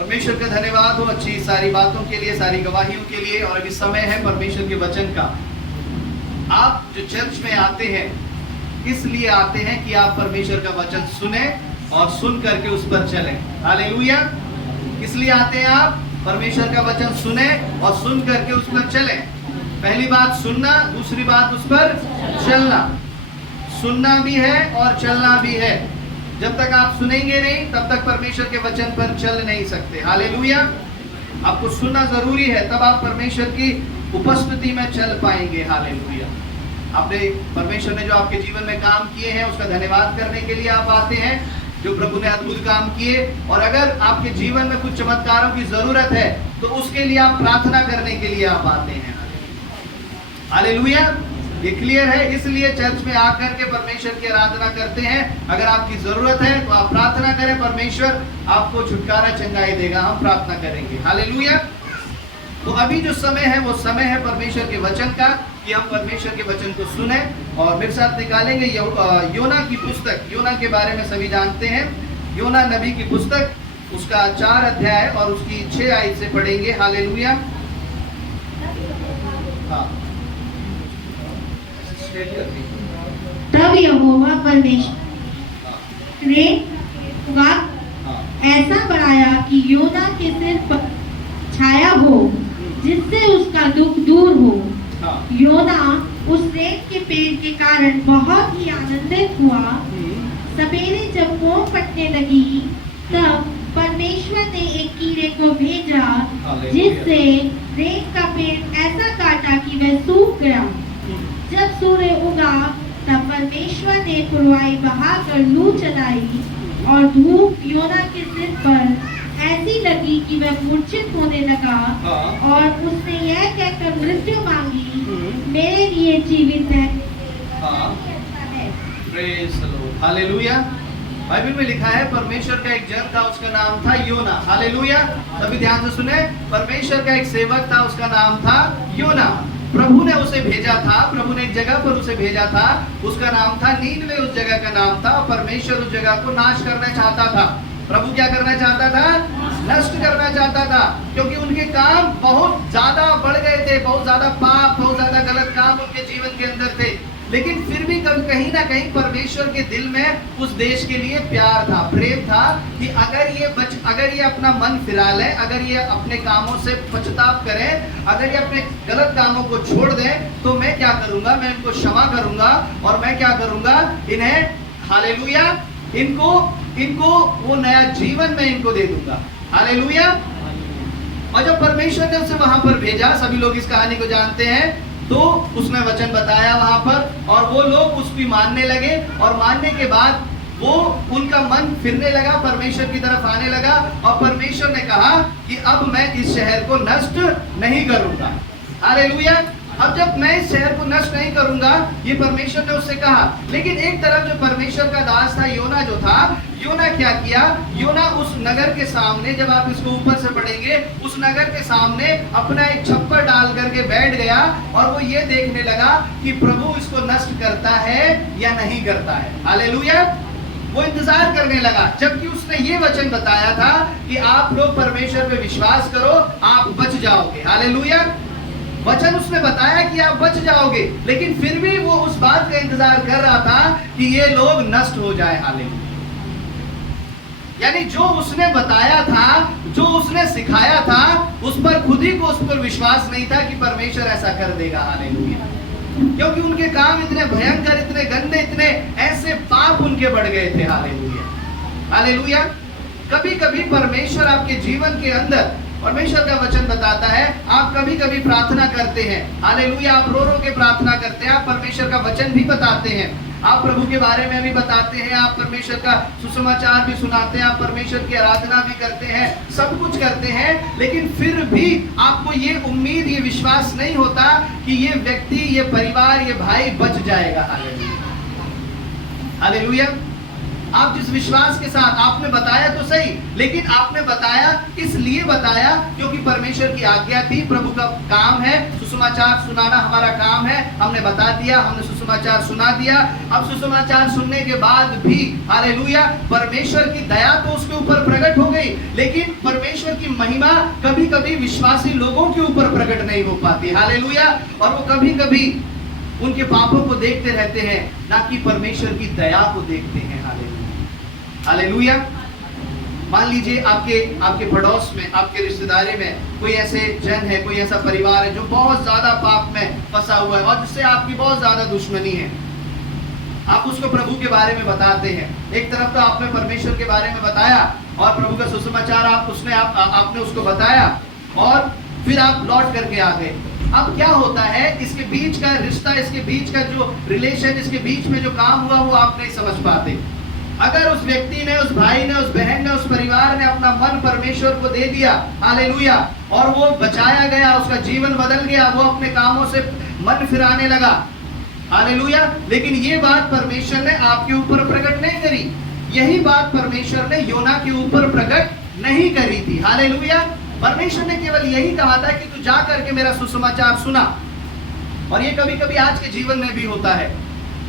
परमेश्वर का धन्यवाद हो अच्छी सारी बातों के लिए, सारी गवाहियों के लिए। और अभी समय है परमेश्वर के वचन का। आप जो चर्च में आते हैं इसलिए आते हैं कि आप परमेश्वर का वचन सुने और सुन करके उस पर चलें। हालेलुया। इसलिए आते हैं आप परमेश्वर का वचन सुने और सुन करके उस पर चलें। पहली बात सुनना, दूसरी बात उस पर चलना। सुनना भी है और चलना भी है। जब तक आप सुनेंगे नहीं तब तक परमेश्वर के वचन पर चल नहीं सकते। हालेलुया। आपको सुनना जरूरी है, तब आप परमेश्वर की उपस्थिति में चल पाएंगे। हालेलुया। आपने परमेश्वर ने जो आपके जीवन में काम किए हैं उसका धन्यवाद करने के लिए आप आते हैं, जो प्रभु ने अद्भुत काम किए। और अगर आपके जीवन में कुछ चमत्कारों की जरूरत है तो उसके लिए आप प्रार्थना करने के लिए आप आते हैं। हालेलुया। ये क्लियर है। इसलिए चर्च में आकर के परमेश्वर की आराधना करते हैं। अगर आपकी जरूरत है तो आप प्रार्थना करें, परमेश्वर आपको छुटकारा चंगाई देगा। हम प्रार्थना करेंगे। हालेलुया। तो अभी जो समय है वो समय है परमेश्वर के वचन का, कि हम परमेश्वर के वचन को सुने। और मेरे साथ निकालेंगे योना की पुस्तक। योना के बारे में सभी जानते हैं। योना नबी की पुस्तक, उसका 4 अध्याय और उसकी 6 आयत से पढ़ेंगे। हालेलुया। हाँ, तब यहोवा परमेश्वर ने ऐसा बढ़ाया कि योना के सिर पर छाया हो, जिससे उसका दुख दूर हो। योना उस रेत के पेड़ के कारण बहुत ही आनंदित हुआ। सवेरे जब मोम फटने लगी तब परमेश्वर ने एक कीड़े को भेजा, जिससे रेत का पेड़ ऐसा काटा कि वह सूख गया। जब सूर्य उगा तब परमेश्वर ने पुरवाई बहाकर लू चलाई और धूप योना के सिर पर ऐसी लगी कि वह मूर्छित होने लगा। और उसने यह कहकर मृत्यु मांगी, मेरे लिए जीवित है। हालेलुया। बाइबल में लिखा है परमेश्वर का एक जन था, उसका नाम था योना। हालेलुया। सभी ध्यान से सुने। परमेश्वर का एक सेवक था, उसका नाम था योना। प्रभु ने उसे भेजा था, प्रभु ने एक जगह पर उसे भेजा था, उसका नाम था नीनवे। उस जगह का नाम था। परमेश्वर उस जगह को नाश करना चाहता था। प्रभु क्या करना चाहता था? नष्ट करना चाहता था, क्योंकि उनके काम बहुत ज्यादा बढ़ गए थे। बहुत ज्यादा पाप, बहुत ज्यादा गलत काम उनके जीवन के अंदर थे। लेकिन फिर भी कहीं ना कहीं परमेश्वर के दिल में उस देश के लिए प्यार था, प्रेम था, कि अगर ये अपना मन फिरा ले, अगर ये अपने कामों से पश्चाताप करें, अगर ये अपने गलत कामों को छोड़ दें, तो मैं क्या करूंगा? मैं इनको क्षमा करूंगा और मैं क्या करूंगा? इन्हें, हालेलुया, इनको वो नया जीवन में इनको दे दूंगा। हालेलुया। और जब परमेश्वर ने उसे वहां पर भेजा, सभी लोग इस कहानी को जानते हैं, तो उसने वचन बताया वहां पर और वो लोग उसकी मानने लगे। और मानने के बाद वो उनका मन फिरने लगा, परमेश्वर की तरफ आने लगा। और परमेश्वर ने कहा कि अब मैं इस शहर को नष्ट नहीं करूंगा। हालेलुया। अब जब मैं इस शहर को नष्ट नहीं करूंगा, ये परमेश्वर ने उससे कहा। लेकिन एक तरफ जो परमेश्वर का दास था, योना जो था, योना क्या किया? योना उस नगर के सामने, जब आप इसको ऊपर से पढ़ेंगे, उस नगर के सामने अपना एक छप्पर डाल करके बैठ गया और वो ये देखने लगा कि प्रभु इसको नष्ट करता है या नहीं करता है। हालेलुया। वो इंतजार करने लगा, जबकि उसने ये वचन बताया था कि आप लोग परमेश्वर पे विश्वास करो, आप बच जाओगे। हालेलुया। वचन उसने बताया कि आप बच जाओगे, लेकिन फिर भी वो उस बात का इंतजार कर रहा था कि ये लोग नष्ट हो जाए। हालेलुया। यानी जो उसने बताया था, जो उसने सिखाया था, उस पर खुद ही को उस पर विश्वास नहीं था कि परमेश्वर ऐसा कर देगा। हालेलुया। क्योंकि उनके काम इतने भयंकर, इतने गंदे, इतने ऐसे पाप उनके बढ़ गए थे। हालेलुया। हालेलुया। कभी कभी परमेश्वर आपके जीवन के अंदर, परमेश्वर का वचन बताता है, आप कभी कभी प्रार्थना करते हैं। हालेलुया। आप रो रो के प्रार्थना करते हैं, आप परमेश्वर का वचन भी बताते हैं, आप प्रभु के बारे में भी बताते हैं, आप परमेश्वर का सुसमाचार भी सुनाते हैं, आप परमेश्वर की आराधना भी करते हैं, सब कुछ करते हैं। लेकिन फिर भी आपको ये उम्मीद, ये विश्वास नहीं होता कि ये व्यक्ति, ये परिवार, ये भाई बच जाएगा। हालेलुया। हालेलुया। आप जिस विश्वास के साथ आपने बताया तो सही, लेकिन आपने बताया इसलिए बताया क्योंकि परमेश्वर की आज्ञा थी, प्रभु का काम है सुसमाचार सुनाना हमारा काम है। हमने बता दिया, हमने सुसमाचार सुना दिया। अब सुसमाचार सुनने के बाद भी हालेलुया परमेश्वर की दया तो उसके ऊपर प्रकट हो गई, लेकिन परमेश्वर की महिमा कभी कभी विश्वासी लोगों के ऊपर प्रकट नहीं हो पाती। हालेलुया। और वो कभी कभी उनके पापों को देखते रहते हैं, ना कि परमेश्वर की दया को देखते हैं। Hallelujah hallelujah. मान लीजिए आपके पड़ोस में, आपके रिश्तेदारी में कोई ऐसे जन है, कोई ऐसा परिवार है जो बहुत ज्यादा पाप में फंसा हुआ है और जिससे आपकी बहुत ज्यादा दुश्मनी है। आप उसको प्रभु के बारे में बताते हैं। एक तरफ तो आपने परमेश्वर के बारे में बताया और प्रभु का सुसमाचार आपने उसको बताया और फिर आप लौट करके आ गए। अब क्या होता है, इसके बीच का रिश्ता, इसके बीच का जो रिलेशन, इसके बीच में जो काम हुआ वो आप नहीं समझ पाते। अगर उस व्यक्ति ने, उस भाई ने, उस बहन ने, उस परिवार ने अपना मन परमेश्वर को दे दिया, हालेलुया, और वो बचाया गया, उसका जीवन बदल गया, वो अपने कामों से मन फिराने लगा, हालेलुया, लेकिन ये बात परमेश्वर ने आपके ऊपर प्रकट नहीं करी। यही बात परमेश्वर ने योना के ऊपर प्रकट नहीं करी थी। हालेलुया। परमेश्वर ने केवल यही कहा था कि तू जा करके मेरा सुसमाचार सुना। और ये कभी कभी आज के जीवन में भी होता है।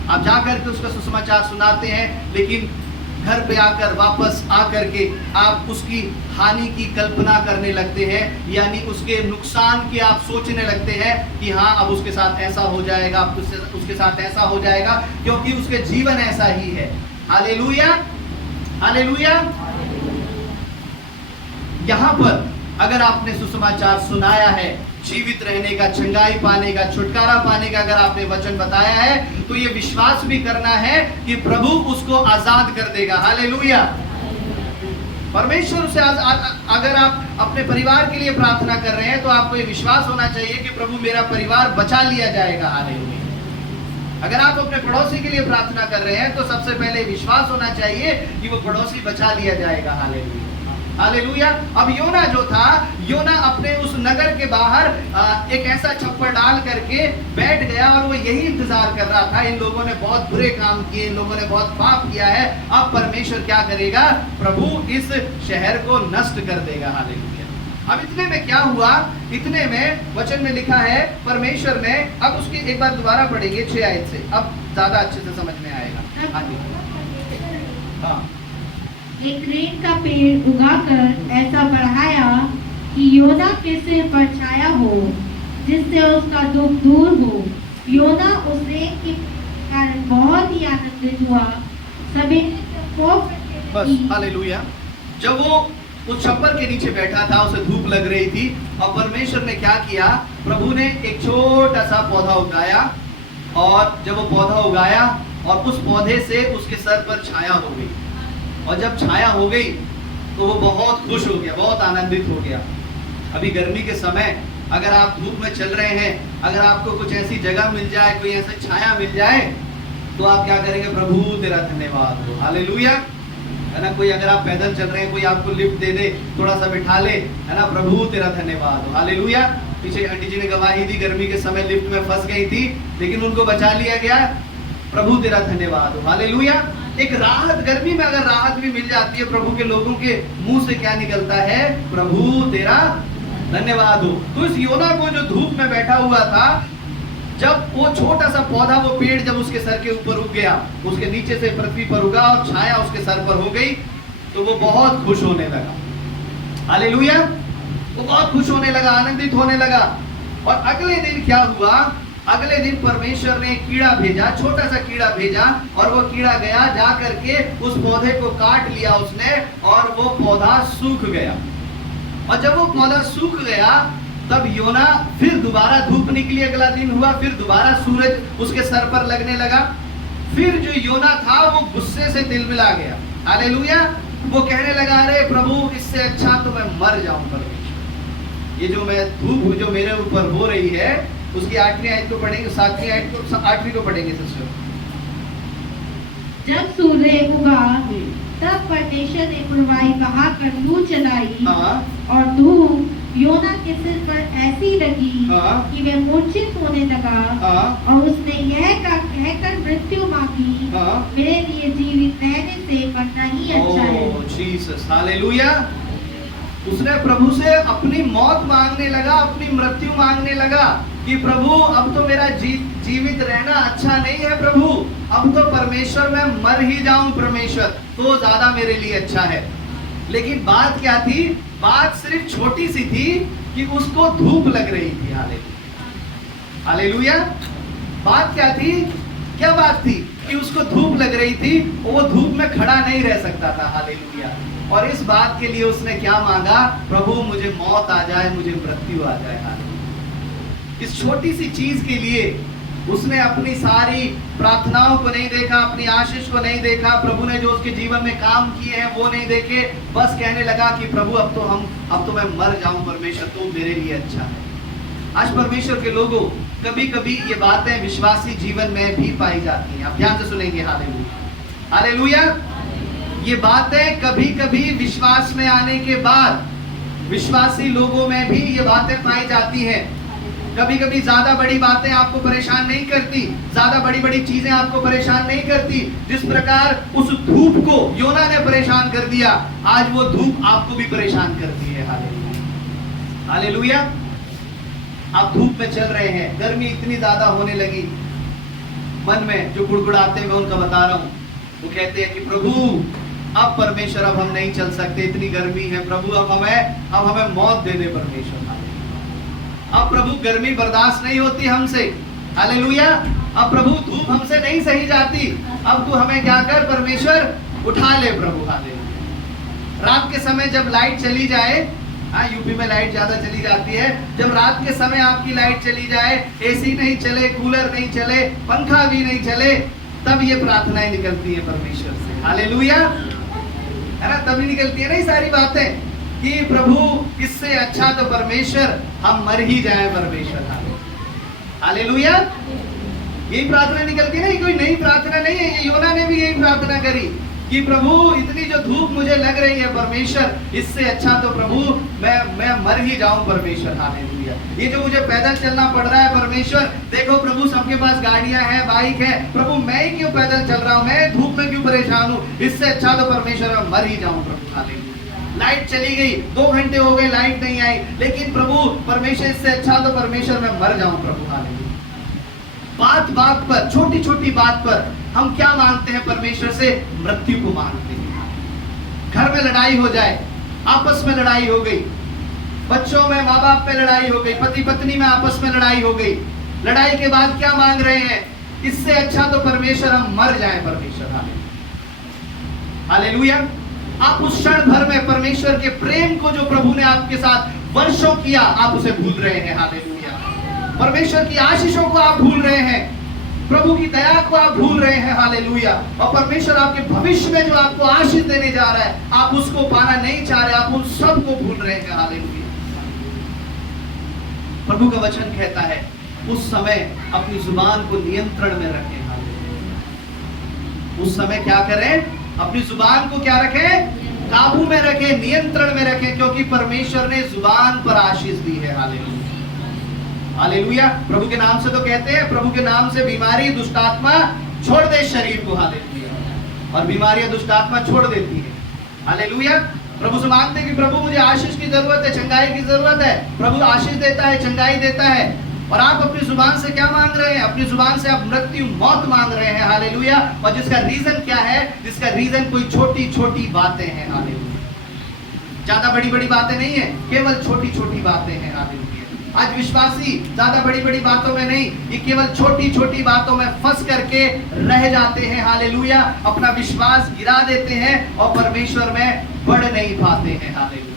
आप जा करके उसका सुसमाचार सुनाते हैं, लेकिन घर पे आकर, वापस आकर के आप उसकी हानि की कल्पना करने लगते हैं, यानी उसके नुकसान की आप सोचने लगते हैं कि हाँ अब उसके साथ ऐसा हो जाएगा, अब उसके साथ ऐसा हो जाएगा, क्योंकि उसके जीवन ऐसा ही है। Hallelujah hallelujah. यहाँ पर अगर आपने सुसमाचार सुनाया है, जीवित रहने का, चंगाई पाने का, छुटकारा पाने का अगर आपने वचन बताया है, तो ये विश्वास भी करना है कि प्रभु उसको आजाद कर देगा। हालेलुया। परमेश्वर से अगर आप अपने परिवार के लिए प्रार्थना कर रहे हैं तो आपको ये विश्वास होना चाहिए कि प्रभु मेरा परिवार बचा लिया जाएगा। हालेलुया। अगर आप अपने पड़ोसी के लिए प्रार्थना कर रहे हैं तो सबसे पहले विश्वास होना चाहिए कि वो पड़ोसी बचा लिया जाएगा। Hallelujah hallelujah. अब योना जो था, योना अपने उस नगर के बाहर एक ऐसा छप्पर डाल करके बैठ गया और वो यही इंतजार कर रहा था। इन लोगों ने बहुत बुरे काम किए, इन लोगों ने बहुत पाप किया है, अब परमेश्वर क्या करेगा, प्रभु इस शहर को नष्ट कर देगा। हालेलुया। अब इतने में क्या हुआ, इतने में वचन में लिखा है परमेश्वर ने, अब उसकी एक बार दोबारा पढ़ेंगे 6 आयत से, अब ज्यादा अच्छे से समझ में आएगा। हाँ। एक रेत का पेड़ उगाकर ऐसा बढ़ाया कि योना के सिर पर छाया हो, जिससे उसका दुख दूर हो। योना उस रेत के कारण बहुत ही आनंदित हुआ। बस हालेलुया। जब वो उस छप्पर के नीचे बैठा था, उसे धूप लग रही थी और परमेश्वर ने क्या किया, प्रभु ने एक छोटा सा पौधा उगाया और जब वो पौधा उगाया और उस पौधे से उसके सर पर छाया हो गई, और जब छाया हो गई तो वो बहुत खुश हो गया, बहुत आनंदित हो गया। अभी गर्मी के समय अगर आप धूप में चल रहे हैं, अगर आपको कुछ ऐसी जगह मिल जाए, कोई ऐसी छाया मिल जाए, तो आप क्या करेंगे, प्रभु तेरा धन्यवाद हो। हालेलुया, है ना। कोई अगर आप पैदल चल रहे हैं, कोई आपको लिफ्ट दे दे, थोड़ा सा बिठा ले, है ना, प्रभु तेरा धन्यवाद हो। हालेलुया। पीछे आंटी जी ने गवाही दी, गर्मी के समय लिफ्ट में फंस गई थी लेकिन उनको बचा लिया गया, प्रभु तेरा धन्यवाद हो। हालेलुया। एक राहत, गर्मी में अगर राहत भी मिल जाती है, प्रभु के लोगों के मुंह से क्या निकलता है, प्रभु तेरा धन्यवाद हो। तो इस योना को जो धूप में बैठा हुआ था, जब वो छोटा सा पौधा, वो पेड़ जब उसके सर के ऊपर उग गया, उसके नीचे से पृथ्वी पर उगा और छाया उसके सर पर हो गई, तो वो बहुत खुश होने लगा। हालेलुया। वो बहुत खुश होने लगा, आनंदित होने लगा। और अगले दिन क्या हुआ, अगले दिन परमेश्वर ने कीड़ा भेजा, छोटा सा कीड़ा भेजा, और वो कीड़ा गया, जा करके उस पौधे को काट लिया उसने, और वो पौधा सूख गया। और जब वो पौधा सूख गया, तब योना फिर दोबारा धूप निकली, अगला दिन हुआ, फिर दोबारा सूरज उसके सर पर लगने लगा। फिर जो योना था वो गुस्से से तिलमिला गया। हालेलुया। वो कहने लगा, अरे प्रभु, इससे अच्छा तो मैं मर जाऊं परमेश्वर। ये जो मैं धूप जो मेरे ऊपर हो रही है, उसकी 8वीं आयत को पढ़ेंगे, 7वीं आयत को, 8वीं को पढ़ेंगे सिस्टर। जब सूर्य उगा तब परमेश्वर ने पुरवाई बहाकर लू चलाई और धूप योना के सिर पर ऐसी लगी कि वह मूर्छित होने लगा, और उसने यह कहकर मृत्यु मांगी, मेरे लिए जीवित रहने से मरना ही अच्छा है। Jesus, hallelujah. उसने प्रभु से अपनी मौत मांगने लगा, अपनी मृत्यु मांगने लगा। कि प्रभु अब तो मेरा जीवित रहना अच्छा नहीं है प्रभु, अब तो परमेश्वर मैं मर ही जाऊं परमेश्वर तो ज्यादा मेरे लिए अच्छा है। लेकिन बात क्या थी? बात सिर्फ छोटी सी थी कि उसको धूप लग रही थी। Hallelujah, hallelujah. बात क्या थी? क्या बात थी? कि उसको धूप लग रही थी, वो धूप में खड़ा नहीं रह सकता था। हालेलुया। और इस बात के लिए उसने क्या मांगा? प्रभु मुझे मौत आ जाए, मुझे मृत्यु आ जाए। हालेलुया। इस छोटी सी चीज के लिए उसने अपनी सारी प्रार्थनाओं को नहीं देखा, अपनी आशीष को नहीं देखा, प्रभु ने जो उसके जीवन में काम किए हैं वो नहीं देखे, बस कहने लगा कि प्रभु अब तो मैं मर जाऊं परमेश्वर, तो मेरे लिए अच्छा है। आज परमेश्वर के लोगों, कभी कभी ये बातें विश्वासी जीवन में भी पाई जाती हैं। आप ध्यान से सुनेंगे। Hallelujah, hallelujah. ये बातें कभी कभी विश्वास में आने के बाद विश्वासी लोगों में भी ये बातें पाई जाती हैं। कभी कभी ज्यादा बड़ी बातें आपको परेशान नहीं करती, ज्यादा बड़ी बड़ी चीजें आपको परेशान नहीं करती। जिस प्रकार उस धूप को योना ने परेशान कर दिया, आज वो धूप आपको भी परेशान करती है। Hallelujah, hallelujah. आप धूप में चल रहे हैं, गर्मी इतनी ज्यादा होने लगी, मन में जो गुड़गुड़ाते हैं मैं उनका बता रहा हूँ, वो कहते हैं कि प्रभु अब परमेश्वर अब हम नहीं चल सकते, इतनी गर्मी है प्रभु, अब हमें मौत दे दे परमेश्वर। अब प्रभु गर्मी बर्दाश्त नहीं होती हमसे। हालेलुया। अब प्रभु धूप हमसे नहीं सही जाती, अब तू हमें क्या कर परमेश्वर, उठा ले प्रभु। हालेलुया। रात के समय जब लाइट चली जाए, यूपी में लाइट ज्यादा चली जाती है, जब रात के समय आपकी लाइट चली जाए, एसी नहीं चले, कूलर नहीं चले, पंखा भी नहीं चले, तब ये प्रार्थनाएं निकलती है परमेश्वर से। हालेलुया, है ना? तभी निकलती है ना ये सारी बातें कि प्रभु इससे अच्छा तो परमेश्वर हम मर ही जाए परमेश्वर। हालेलुया। यही प्रार्थना निकलती है ना, ये कोई नई प्रार्थना नहीं है। ये योना ने भी यही प्रार्थना करी कि प्रभु इतनी जो धूप मुझे लग रही है परमेश्वर, इससे अच्छा तो प्रभु मैं मर ही जाऊं परमेश्वर। हालेलुया। ये जो मुझे पैदल चलना पड़ रहा है परमेश्वर, देखो प्रभु सबके पास गाड़ियां हैं, बाइक है, प्रभु मैं ही क्यों पैदल चल रहा हूं, मैं धूप में क्यों परेशान हूं, इससे अच्छा तो परमेश्वर मैं मर ही जाऊं प्रभु। हालेलुया। लाइट चली गई, 2 घंटे हो गए लाइट नहीं आई, लेकिन प्रभु परमेश्वर इससे अच्छा तो परमेश्वर मैं मर जाऊं प्रभु। हालेलुया। बात बात पर, छोटी छोटी बात पर हम क्या मांगते हैं परमेश्वर से? मृत्यु को मांगते हैं। घर में लड़ाई हो जाए, आपस में लड़ाई हो गई, बच्चों में माँ बाप में लड़ाई हो गई, पति पत्नी में आपस में लड़ाई हो गई, लड़ाई के बाद क्या मांग रहे हैं? इससे अच्छा तो परमेश्वर हम मर जाए परमेश्वर। हालेलुया। आप उस क्षण भर में परमेश्वर के प्रेम को जो प्रभु ने आपके साथ वर्षों किया, आप उसे भूल रहे हैं। हालेलुया। परमेश्वर की आशीषों को आप भूल रहे हैं, प्रभु की दया को आप भूल रहे हैं। हालेलुया। और परमेश्वर आपके भविष्य में जो आपको आशीष देने जा रहा है, आप उसको पाना नहीं चाह रहे, आप उन सब को भूल रहे हैं। हालेलुया। प्रभु का वचन कहता है उस समय अपनी जुबान को नियंत्रण में रखें। उस समय क्या करें? अपनी जुबान को क्या रखें? काबू में रखें, नियंत्रण में रखें, क्योंकि परमेश्वर ने जुबान पर आशीष दी है। Hallelujah, hallelujah. प्रभु के नाम से तो कहते हैं, प्रभु के नाम से बीमारी दुष्ट आत्मा छोड़ दे शरीर को। हालेलुया। और बीमारियां दुष्ट आत्मा छोड़ देती है। हालेलुया। प्रभु से मांगते हैं कि प्रभु मुझे आशीष की जरूरत है, चंगाई की जरूरत है। प्रभु आशीष देता है, चंगाई देता है। और आप अपनी जुबान से क्या मांग रहे हैं? अपनी जुबान से आप मृत्यु, मौत मांग रहे हैं। हालेलुया। और जिसका रीजन क्या है? जिसका रीजन कोई छोटी छोटी बातें हैं। हालेलुया। ज्यादा बड़ी बड़ी बातें नहीं है, केवल छोटी छोटी बातें हैं। हालेलुया। आज विश्वासी ज्यादा बड़ी बड़ी बातों में नहीं, ये केवल छोटी छोटी बातों में फंस करके रह जाते हैं। हालेलुया। अपना विश्वास गिरा देते हैं और परमेश्वर में बढ़ नहीं पाते हैं। हालेलुया।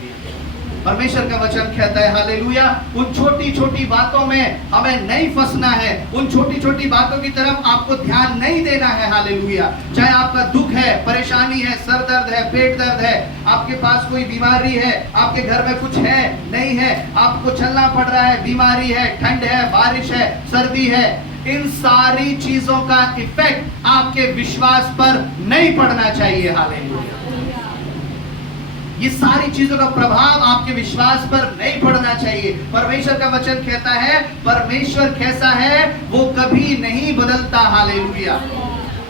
परमेश्वर का वचन कहता है हालेलुया, उन छोटी छोटी बातों में हमें नहीं फंसना है, उन छोटी छोटी बातों की तरफ आपको ध्यान नहीं देना है। हालेलुया। चाहे आपका दुख है, परेशानी है, सर दर्द है, पेट दर्द है, आपके पास कोई बीमारी है, आपके घर में कुछ है नहीं है, आपको चलना पड़ रहा है, बीमारी है, ठंड है, बारिश है, सर्दी है, इन सारी चीजों का इफेक्ट आपके विश्वास पर नहीं पड़ना चाहिए। हालेलुया। ये सारी चीजों का प्रभाव आपके विश्वास पर नहीं पड़ना चाहिए। परमेश्वर का वचन कहता है परमेश्वर कैसा है वो कभी नहीं बदलता। हालेलुया।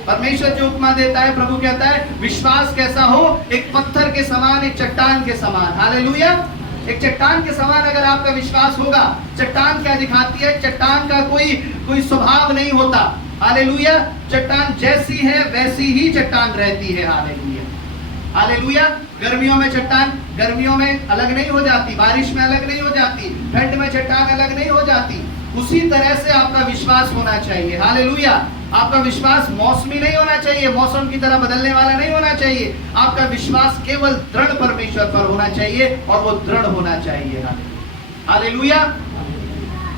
परमेश्वर जो उपमा देता है, प्रभु कहता है विश्वास कैसा हो? एक पत्थर के समान, एक चट्टान के समान। हालेलुया। एक चट्टान के समान अगर आपका विश्वास होगा, चट्टान क्या दिखाती है? चट्टान का कोई स्वभाव नहीं होता। हालेलुया। चट्टान जैसी है वैसी ही चट्टान रहती है। Hallelujah, hallelujah. गर्मियों में चट्टान गर्मियों में अलग नहीं हो जाती, बारिश में अलग नहीं हो जाती, ठंड में चट्टान अलग नहीं हो जाती। उसी तरह से आपका विश्वास होना चाहिए। हालेलुया। आपका विश्वास मौसमी नहीं होना चाहिए, मौसम की तरह बदलने वाला नहीं होना चाहिए। आपका विश्वास केवल दृढ़ परमेश्वर पर होना चाहिए और वो दृढ़ होना चाहिए। हालेलुया।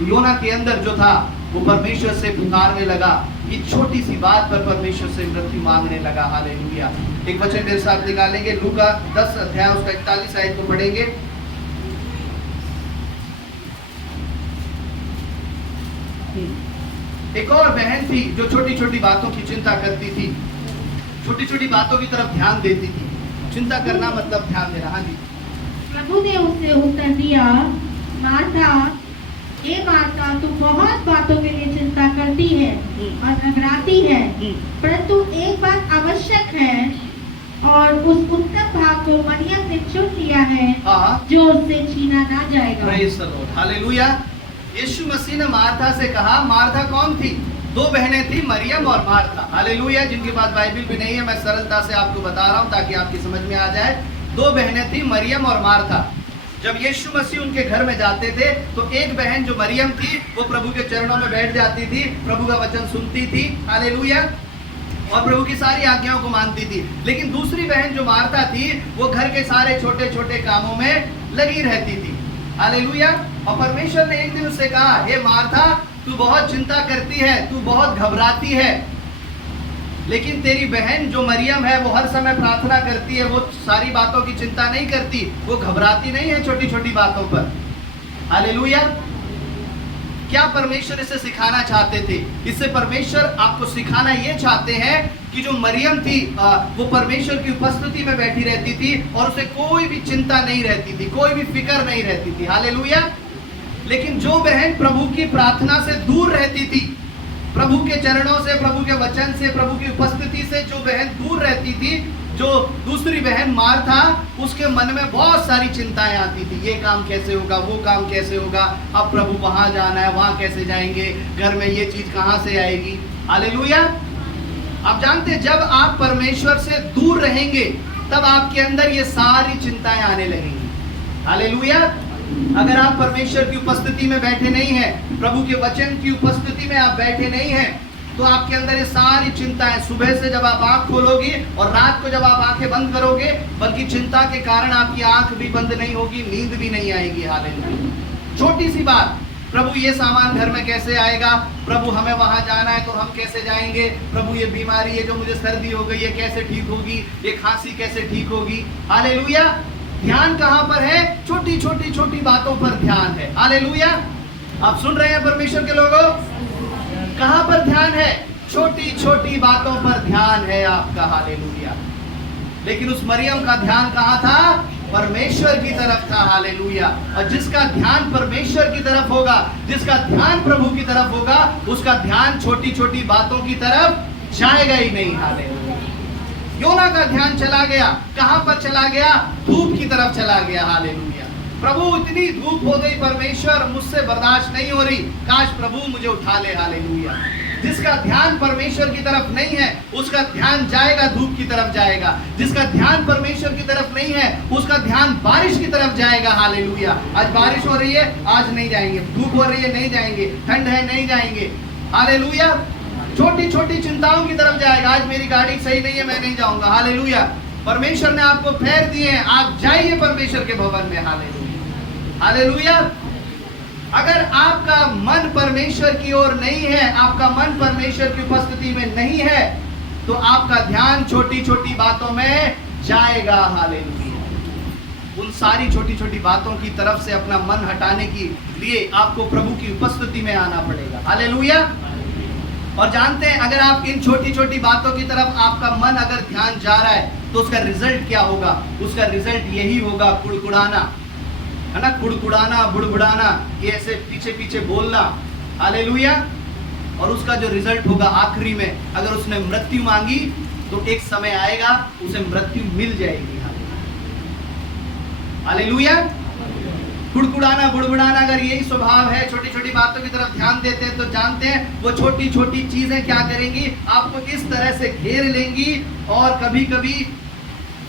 योना के अंदर जो था वो परमेश्वर से पुकारने लगा, ये छोटी सी बात पर परमेश्वर से मृत्यु मांगने लगा। हालेलुया। एक वचन मेरे साथ निकालेंगे, लूका 10 अध्याय उसका 41 आयत को पढ़ेंगे। एक और बहन थी जो छोटी छोटी बातों की चिंता करती थी, छोटी छोटी बातों की तरफ ध्यान देती थी। चिंता करना मतलब ध्यान देना। हाँ जी। प्रभु ने उसे उत्तर दिया, मार्था, ये मार्था, तू बहुत बातों के लिए चिंता करती है और घबराती है, परंतु एक बात आवश्यक है और उस उत्तम भाग को मरियम ने चुन लिया है जो उससे छीना ना जाएगा। Praise the Lord. हालेलुया। यीशु मसीह ने मार्था से कहा, मार्था कौन थी? दो बहनें थी, मरियम और मार्था। हालेलुया। जिनके पास बाइबल भी नहीं है, मैं सरलता से आपको बता रहा हूँ ताकि आपकी समझ में आ जाए। दो बहनें थी, मरियम और मार्था। जब यीशु मसीह उनके घर में जाते थे तो एक बहन जो मरियम थी वो प्रभु के चरणों में बैठ जाती थी, प्रभु का वचन सुनती थी। हालेलुया। और प्रभु की सारी आज्ञाओं को मानती थी। लेकिन दूसरी बहन जो मार्था थी वो घर के सारे छोटे छोटे कामों में लगी रहती थी। हालेलुया। और परमेश्वर ने एक दिन उससे कहा, हे मार्था, तू बहुत चिंता करती है, तू बहुत घबराती है, लेकिन तेरी बहन जो मरियम है वो हर समय प्रार्थना करती है, वो सारी बातों की चिंता नहीं करती, वो घबराती नहीं है छोटी छोटी बातों पर। हालेलुया। क्या परमेश्वर इसे सिखाना चाहते थे? इससे परमेश्वर आपको सिखाना ये चाहते हैं कि जो मरियम थी वो परमेश्वर की उपस्थिति में बैठी रहती थी और उसे कोई भी चिंता नहीं रहती थी, कोई भी फिक्र नहीं रहती थी। हालेलुया। लेकिन जो बहन प्रभु की प्रार्थना से दूर रहती थी, प्रभु के चरणों से, प्रभु के वचन से, प्रभु की उपस्थिति से जो बहन दूर रहती थी, जो दूसरी बहन मार्था, उसके मन में बहुत सारी चिंताएं आती थी। ये काम कैसे होगा, वो काम कैसे होगा, अब प्रभु वहां जाना है, वहां कैसे जाएंगे, घर में ये चीज कहां से आएगी। हालेलुया। आप जानते हैं जब आप परमेश्वर से दूर रहेंगे तब आपके अंदर ये सारी चिंताएं आने लगेंगी। हालेलुया। अगर आप परमेश्वर की उपस्थिति में बैठे नहीं हैं, प्रभु के वचन की उपस्थिति में आप बैठे नहीं हैं, तो आपके अंदर ये सारी चिंताएं, सुबह से जब आप आंख खोलोगी और रात को जब आप आंखें बंद करोगे, बल्कि चिंता के कारण आपकी आंख भी बंद नहीं होगी, नींद भी नहीं आएगी। हालेलुया। छोटी सी बात, प्रभु ये सामान घर में कैसे आएगा, प्रभु हमें वहां जाना है तो हम कैसे जाएंगे, प्रभु ये बीमारी है जो मुझे सर्दी हो गई है कैसे ठीक होगी, ये खांसी कैसे ठीक होगी। हालेलुया। ध्यान कहां पर है? छोटी छोटी छोटी बातों पर ध्यान है। हालेलुया। आप सुन रहे हैं परमेश्वर के लोगों? कहां पर ध्यान है? छोटी छोटी बातों पर ध्यान है आपका। हालेलुया। लेकिन उस मरियम का ध्यान कहां था? परमेश्वर की तरफ था। हालेलुया। और जिसका ध्यान परमेश्वर की तरफ होगा, जिसका ध्यान प्रभु की तरफ होगा, उसका ध्यान छोटी छोटी बातों की तरफ जाएगा ही नहीं। हालेलुया। योना का ध्यान चला गया, कहां पर चला गया? धूप की तरफ चला गया। हालेलुया। प्रभु इतनी धूप हो गई, परमेश्वर मुझसे बर्दाश्त नहीं हो रही, काश प्रभु मुझे उठा ले। हालेलुया। जिसका ध्यान परमेश्वर की तरफ नहीं है उसका ध्यान जाएगा, धूप की तरफ जाएगा। जिसका ध्यान परमेश्वर की तरफ नहीं है उसका ध्यान बारिश की तरफ जाएगा। हालेलुया। आज बारिश हो रही है, आज नहीं जाएंगे, धूप हो रही है, नहीं जाएंगे, ठंड है, नहीं जाएंगे। हालेलुया। छोटी छोटी चिंताओं की तरफ जाएगा। आज मेरी गाड़ी सही नहीं है, मैं नहीं जाऊंगा। हालेलुया। परमेश्वर ने आपको फेर दिए हैं, आप जाइए परमेश्वर के भवन में। हालेलुया। हालेलुया। अगर आपका मन परमेश्वर की ओर नहीं है, आपका मन परमेश्वर की उपस्थिति में नहीं है, तो आपका ध्यान छोटी छोटी बातों में जाएगा। हालेलुया। उन सारी छोटी छोटी बातों की तरफ से अपना मन हटाने के लिए आपको प्रभु की उपस्थिति में आना पड़ेगा। हालेलुया। और जानते हैं, अगर आप इन छोटी छोटी बातों की तरफ आपका मन अगर ध्यान जा रहा है तो उसका रिजल्ट क्या होगा? उसका रिजल्ट यही होगा, कुड़कुड़ाना, है ना, कुड़कुड़ाना, बुड़बुड़ाना, ये ऐसे पीछे पीछे बोलना। हालेलुया। और उसका जो रिजल्ट होगा आखिरी में, अगर उसने मृत्यु मांगी तो एक समय आएगा उसे मृत्यु मिल जाएगी। हालेलुया। कुड़कुड़ाना बुड़बुड़ाना अगर यही स्वभाव है, छोटी छोटी बातों की तरफ ध्यान देते हैं, तो जानते हैं वो छोटी छोटी चीजें क्या करेंगी, आपको इस तरह से घेर लेंगी और कभी कभी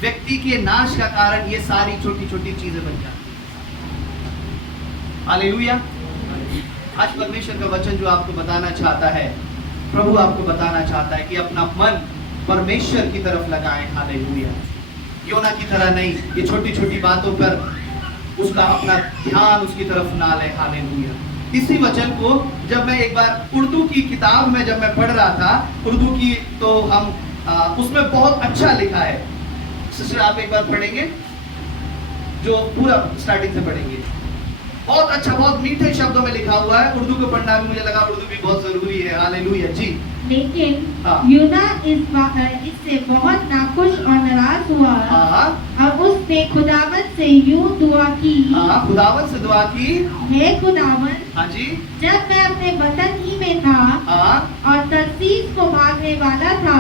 व्यक्ति के नाश का कारण ये सारी छोटी छोटी चीजें बन जाती हैं। हालेलुया। आज परमेश्वर का वचन जो आपको बताना चाहता है, प्रभु आपको बताना चाहता है कि अपना मन परमेश्वर की तरफ लगाएं। हालेलुया। योना की तरह नहीं, ये छोटी छोटी बातों पर उसका अपना ध्यान उसकी तरफ ना ले। हालेलुया। इसी वचन को जब मैं एक बार उर्दू की किताब में जब मैं पढ़ रहा था, उर्दू की, तो हम उसमें बहुत अच्छा लिखा है। सिस्टर आप एक बार पढ़ेंगे, जो पूरा स्टार्टिंग से पढ़ेंगे। बहुत अच्छा, बहुत मीठे शब्दों में लिखा हुआ है। उर्दू को पढ़ना भी मुझे लगा उर्दू भी बहुत जरूरी है। हालेलुया जी। लेकिन यूना इससे बहुत नाखुश और नाराज हुआ और उसने खुदावन से यूं दुआ की, खुदावन से दुआ की, हे खुदावन, हाँ जी, जब मैं अपने वतन ही में था और तरसीस को भागने वाला था,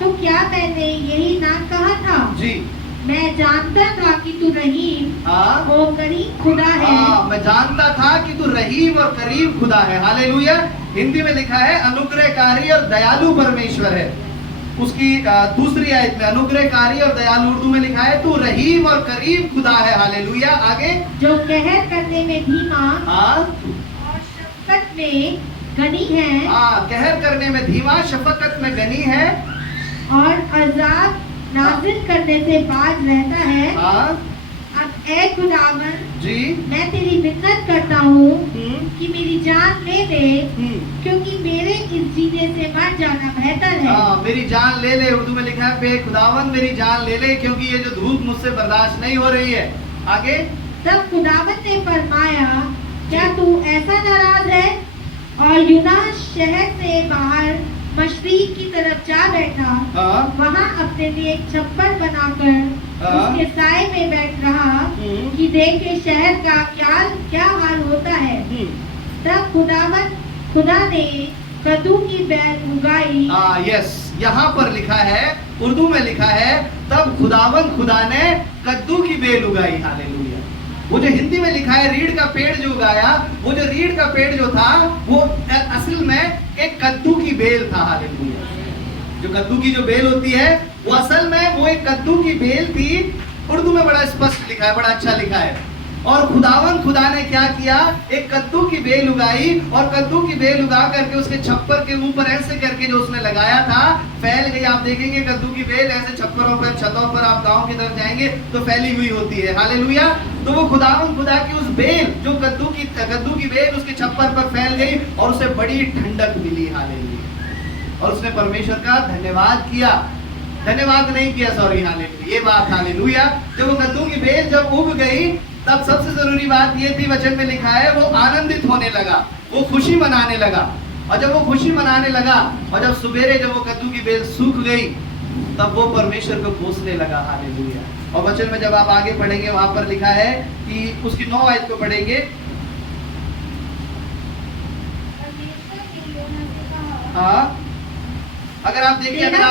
तो क्या मैंने यही ना कहा था जी, मैं जानता था कि तू रहीम और करीम खुदा है। मैं जानता था कि तू रहीम और करीम खुदा है। हालेलुया। हिंदी में लिखा है अनुग्रहकारी और दयालु परमेश्वर है। उसकी दूसरी आयत में अनुग्रहकारी और दयालु उर्दू में लिखा है तू रहीम और करीम खुदा है। हालेलुया। आगे, जो कहर करने में धीमा और शफकत में गनी है। कहर करने में धीमा, शफकत में गनी है और अजाब नाजिल करने से बाज रहता है। अब ए खुदावन जी, मैं तेरी मिन्नत करता हूँ कि मेरी जान ले ले, क्योंकि मेरे इस जीने से मर जाना बेहतर है। मेरी जान ले ले, उर्दू में लिखा है बे खुदावन मेरी जान ले ले, क्योंकि ये जो धूप मुझसे बर्दाश्त नहीं हो रही है। आगे, तब खुदावन ने फरमाया, क्या तू ऐसा नाराज है? और यूना शहर से बाहर मशरिक की तरफ जा बैठा, वहाँ अपने लिए एक छप्पर बनाकर उसके साए में बैठ रहा कि देखे शहर का क्या हाल होता है। तब खुदा ने कद्दू की बेल उगाई। यस, यहाँ पर लिखा है, उर्दू में लिखा है तब खुदा ने कद्दू की बेल उगाई। हालेलुया। वो जो हिंदी में लिखा है रीढ़ का पेड़ जो उगाया, वो जो रीढ़ का पेड़ जो था वो असल में एक कद्दू की बेल था। हालेलुया। जो कद्दू की जो बेल होती है वो असल में वो एक कद्दू की बेल थी। उर्दू में बड़ा स्पष्ट लिखा है, बड़ा अच्छा लिखा है। और खुदा ने क्या किया, एक कद्दू की बेल उगाई और कद्दू की बेल उगा करके उसके छप्पर के ऊपर ऐसे करके जो उसने लगाया था फैल गई। आप देखेंगे कद्दू की बेल ऐसे छप्परों पर, छतों पर, आप गांव की तरफ जाएंगे तो फैली हुई होती है। हालेलुया। तो वो खुदा की उस बेल जो कद्दू की बेल उसके छप्पर पर फैल गई और उसे बड़ी ठंडक मिली। हालेलुया। और उसने परमेश्वर का धन्यवाद किया, धन्यवाद नहीं किया, सॉरी, हालेलुया, ये बात। हालेलुया। जब वो कद्दू की बेल जब उग गई, तब सबसे जरूरी बात ये थी, वचन में लिखा है वो आनंदित होने लगा, वो खुशी मनाने लगा। और जब वो खुशी मनाने लगा और जब सुबेरे जब वो कद्दू की बेल सूख गई, तब वो परमेश्वर को कोसने लगा। हालेलुया। और वचन में जब आप आगे पढ़ेंगे वहां पर लिखा है कि उसकी 9 आयत को पढ़ेंगे। अगर आप देखिए, अगर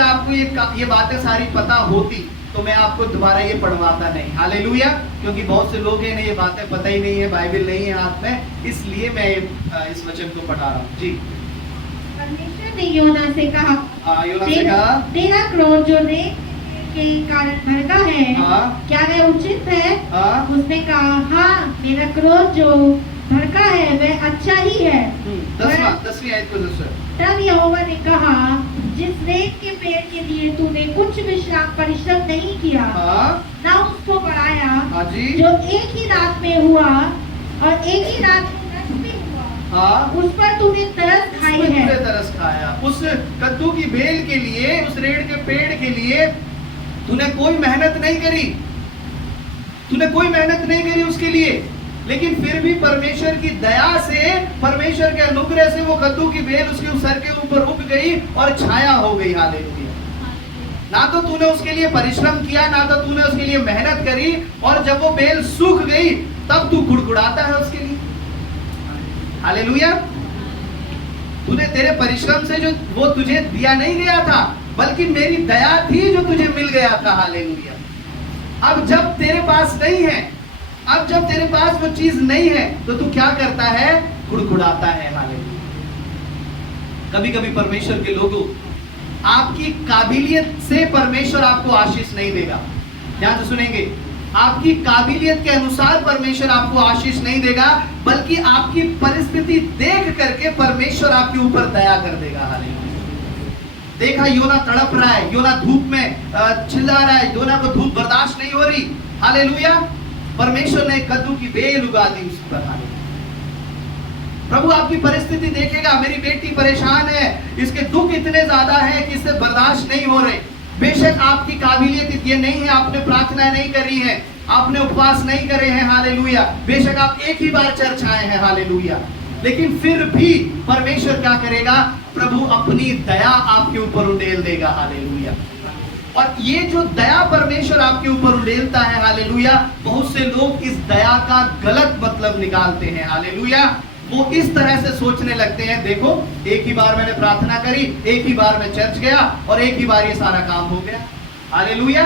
आपको ये बातें सारी पता होती तो मैं आपको दोबारा ये पढ़वाता नहीं। हालेलुया। क्योंकि बहुत से लोग हैं इन्हें ये बातें पता ही नहीं है, बाइबल नहीं है हाथ में, इसलिए मैं इस वचन को पढ़ा रहा हूँ। जी। परमेश्वर ने योना से कहा, तेरा क्रोध जो के कारण भड़का है, क्या वह उचित है? उसने कहा, हाँ, मेरा क्रोध जो भड़का है वह अच्छा ही है। 10वीं आयत को दूसरा। तब यहोवा ने कहा, जिस रेत के पेड़ के लिए तूने कुछ परिश्रम नहीं किया, ना उसको बढ़ाया, जो एक ही रात में हुआ और एक ही रात में नष्ट भी हुआ, उस पर तूने तरस खाई है। तरस खाया। उस कद्दू की बेल के लिए, उस रेड़ के पेड़ के लिए तूने कोई मेहनत नहीं करी, तूने कोई मेहनत नहीं करी उसके लिए, लेकिन फिर भी परमेश्वर की दया से, परमेश्वर के अनुग्रह से वो कद्दू की बेल उसके सर के ऊपर उग गई और छाया हो गई। हालेलुया। ना तो तूने उसके लिए परिश्रम किया, ना तो तूने उसके लिए मेहनत करी, और जब वो बेल सूख गई तब तू कुड़कुड़ाता है उसके लिए। हालेलुया। तूने तेरे परिश्रम से जो वो तुझे दिया नहीं गया था, बल्कि मेरी दया थी जो तुझे मिल गया था। हालेलुया। अब जब तेरे पास नहीं है, अब जब तेरे पास वो चीज नहीं है तो तू क्या करता है? कुड़कुड़ाता है। हालेलुया। कभी कभी परमेश्वर के लोगों, आपकी काबिलियत से परमेश्वर आपको आशीष नहीं देगा। ध्यान से सुनेंगे, आपकी काबिलियत के अनुसार परमेश्वर आपको आशीष नहीं देगा, बल्कि आपकी परिस्थिति देख करके परमेश्वर आपके ऊपर दया कर देगा। हालेलुया। देखा, योना तड़प रहा है, योना धूप में चिल्ला रहा है, योना को धूप बर्दाश्त नहीं हो रही। हालेलुया। परमेश्वर ने कद्दू की बेल उगा दी उस पर। हालेलुया। प्रभु आपकी परिस्थिति देखेगा, मेरी बेटी परेशान है, इसके दुख इतने ज्यादा है कि इससे बर्दाश्त नहीं हो रहे। बेशक आपकी काबिलियत ये नहीं है, आपने प्रार्थना नहीं करी है, आपने उपवास नहीं करे हैं। हालेलुया। बेशक आप एक ही बार चर्च आए हैं। हालेलुया। लेकिन फिर भी परमेश्वर क्या करेगा? प्रभु अपनी दया आपके ऊपर उंडेल देगा। हालेलुया। और ये जो दया परमेश्वर आपके ऊपर उंडेलता है, हालेलुया, बहुत से लोग इस दया का गलत मतलब निकालते हैं। हालेलुया। वो इस तरह से सोचने लगते हैं, देखो एक ही बार मैंने प्रार्थना करी, एक ही बार मैं चर्च गया और एक ही बार ये सारा काम हो गया। हालेलुया।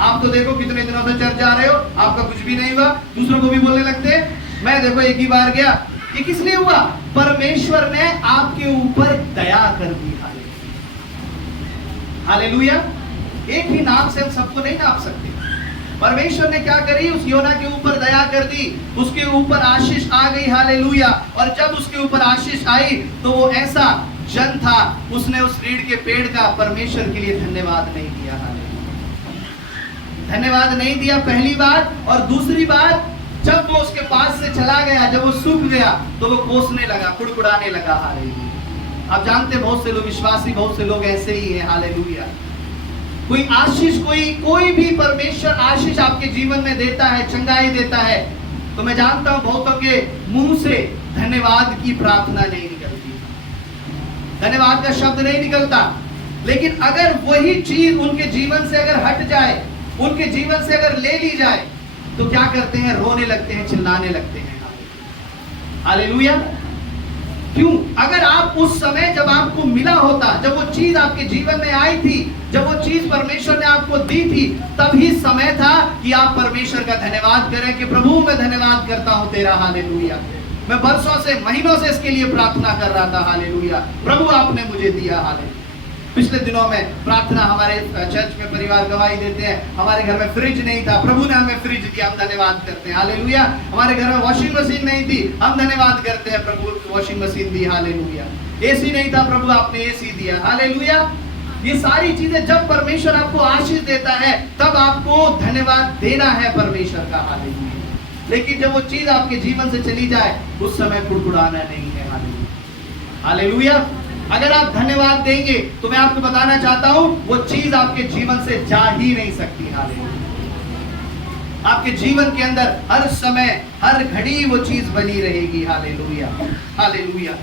आप तो देखो कितने दिनों से चर्च जा रहे हो, आपका कुछ भी नहीं हुआ। दूसरों को भी बोलने लगते हैं, मैं देखो एक ही बार गया। ये किस लिए हुआ? परमेश्वर ने आपके ऊपर दया कर दी। हालेलुया। एक ही नाम से हम सबको नहीं नाप सकते। परमेश्वर ने क्या करी? उस योना के ऊपर दया कर दी, उसके ऊपर आशीष आ गई। हालेलुया। और जब उसके ऊपर आशीष आई तो वो ऐसा जन था, उसने उस रीढ़ के पेड़ का परमेश्वर के लिए धन्यवाद नहीं दिया। हालेलुया। धन्यवाद नहीं दिया, पहली बात। और दूसरी बात, जब वो उसके पास से चला गया, जब वो सूख गया तो वो कोसने लगा, कुड़कुड़ाने लगा। हालेलुया। आप जानते हैं बहुत से लोग विश्वासी, बहुत से लोग ऐसे ही हैं। हालेलुया। कोई आशीष, कोई भी परमेश्वर आशीष आपके जीवन में देता है, चंगाई देता है, तो मैं जानता हूं बहुतों के मुंह से धन्यवाद की प्रार्थना नहीं निकलती, धन्यवाद का शब्द नहीं निकलता। लेकिन अगर वही चीज उनके जीवन से अगर हट जाए, उनके जीवन से अगर ले ली जाए, तो क्या करते हैं? रोने लगते हैं, चिल्लाने लगते हैं। हालेलुया। क्यों? अगर आप उस समय जब आपको मिला होता, जब वो चीज आपके जीवन में आई थी, जब वो चीज परमेश्वर ने आपको दी थी, तभी समय था कि आप परमेश्वर का धन्यवाद करें कि प्रभु मैं धन्यवाद करता हूं तेरा। हालेलुया। मैं बरसों से, महीनों से इसके लिए प्रार्थना कर रहा था। हालेलुया। प्रभु आपने मुझे दिया। हालेलुया। पिछले दिनों में प्रार्थना, हमारे चर्च में परिवार गवाही देते हैं, हमारे घर में फ्रिज नहीं था, प्रभु ने हमें फ्रिज दिया, हम धन्यवाद करते हैं। हालेलुया। हमारे घर में वॉशिंग मशीन नहीं थी, हम धन्यवाद करते हैं, प्रभु वॉशिंग मशीन दी। हालेलुया। एसी नहीं था, प्रभु आपने एसी दिया। हालेलुया। ये सारी चीजें जब परमेश्वर आपको आशीष देता है, तब आपको धन्यवाद देना है परमेश्वर का। हालेलुया। लेकिन जब वो चीज आपके जीवन से चली जाए, उस समय कुड़कुड़ाना नहीं है। हालेलुया। हालेलुया। अगर आप धन्यवाद देंगे तो मैं आपको बताना चाहता हूं, वो चीज आपके जीवन से जा ही नहीं सकती। हालेलुया। आपके जीवन के अंदर हर समय, हर घड़ी वो चीज बनी रहेगी। हालेलुया। हालेलुया।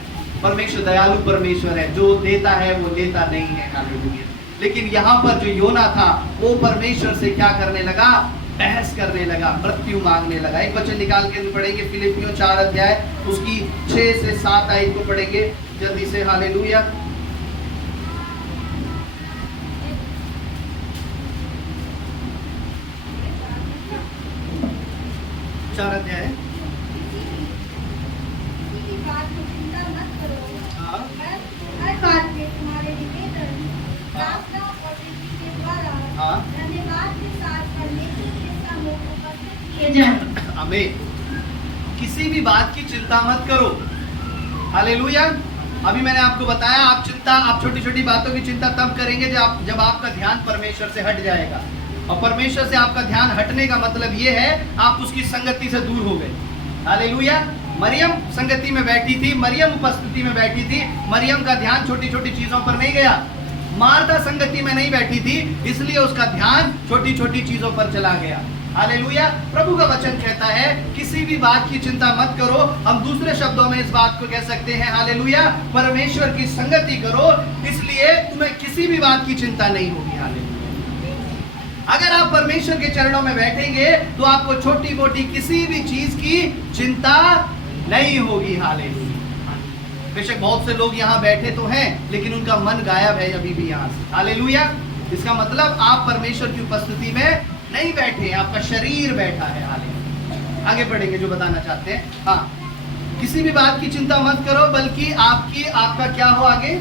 परमेश्वर दयालु परमेश्वर है, जो देता है वो लेता नहीं है। हालेलुया। लेकिन यहाँ पर जो योना था, वो परमेश्वर से क्या करने लगा? बहस करने लगा, मृत्यु मांगने लगा। एक वचन निकाल के पढ़ेंगे, फिलिपियों 4 अध्याय उसकी 6 से 7 आयत को पढ़ेंगे जल्दी से। हालेलुया। चार अध्याय। हाँ। हर बात में तुम्हारे निवेदन, प्रार्थना और विनती के द्वारा हाँ। धन्यवाद के साथ परमेश्वर के सामने उपस्थित किए जाएं। आमीन। किसी भी बात की चिंता मत करो। हालेलुया। अभी मैंने आपको बताया, आप छोटी छोटी बातों की चिंता तब करेंगे जब आपका ध्यान परमेश्वर से हट जाएगा। और परमेश्वर से आपका ध्यान हटने का मतलब ये है, आप उसकी संगति से दूर हो गए। हालेलुया। मरियम संगति में बैठी थी, मरियम उपस्थिति में बैठी थी, मरियम का ध्यान छोटी छोटी चीजों पर नहीं गया। मार्था संगति में नहीं बैठी थी, इसलिए उसका ध्यान छोटी छोटी चीजों पर चला गया। हालेलुया। प्रभु का वचन कहता है, किसी भी बात की चिंता मत करो। हम दूसरे शब्दों में इस बात को कह सकते हैं, हालेलुया, परमेश्वर की संगति करो, इसलिए तुम्हें किसी भी बात की चिंता नहीं होगी। हालेलुया। अगर आप परमेश्वर के चरणों में बैठेंगे तो आपको छोटी मोटी किसी भी चीज की चिंता नहीं होगी। हालेलुया। बेशक बहुत से लोग यहाँ बैठे तो हैं, लेकिन उनका मन गायब है अभी भी यहाँ से। हालेलुया। इसका मतलब आप परमेश्वर की उपस्थिति में नहीं बैठे, आपका शरीर बैठा है। हालेलुया। आगे बढ़ेंगे जो बताना चाहते हैं। हाँ, किसी भी बात की चिंता मत करो, बल्कि आपका क्या हो आगे।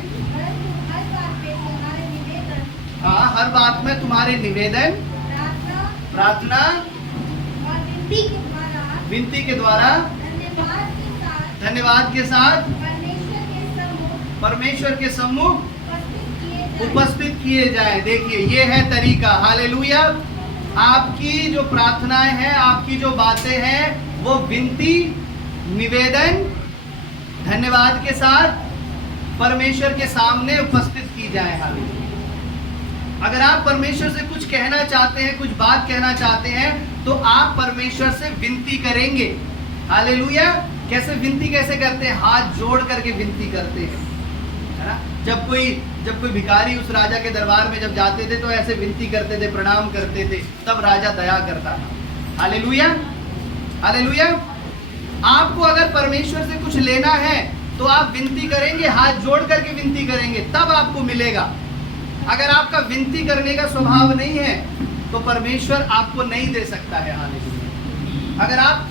हाँ, हर बात में तुम्हारे निवेदन, प्रार्थना, विनती के द्वारा, धन्यवाद के साथ परमेश्वर के सम्मुख उपस्थित किए जाए। देखिए, ये है तरीका। हालेलुया। आपकी जो प्रार्थनाएं हैं, आपकी जो बातें हैं, वो विनती, निवेदन, धन्यवाद के साथ परमेश्वर के सामने उपस्थित की जाए। हालेलुया। अगर आप परमेश्वर से कुछ कहना चाहते हैं, कुछ बात कहना चाहते हैं, तो आप परमेश्वर से विनती करेंगे। हालेलुया। कैसे विनती कैसे करते हैं? हाथ जोड़ करके विनती करते हैं, है ना। जब कोई भिखारी उस राजा के दरबार में जब जाते थे तो ऐसे विनती करते थे, प्रणाम करते थे, तब राजा दया करता था। हालेलुया। हालेलुया। आपको अगर परमेश्वर से कुछ लेना है तो आप विनती करेंगे, हाथ जोड़ करके विनती करेंगे, तब आपको मिलेगा। अगर आपका विनती करने का स्वभाव नहीं है तो परमेश्वर आपको नहीं दे सकता है। हालेलुया। अगर आप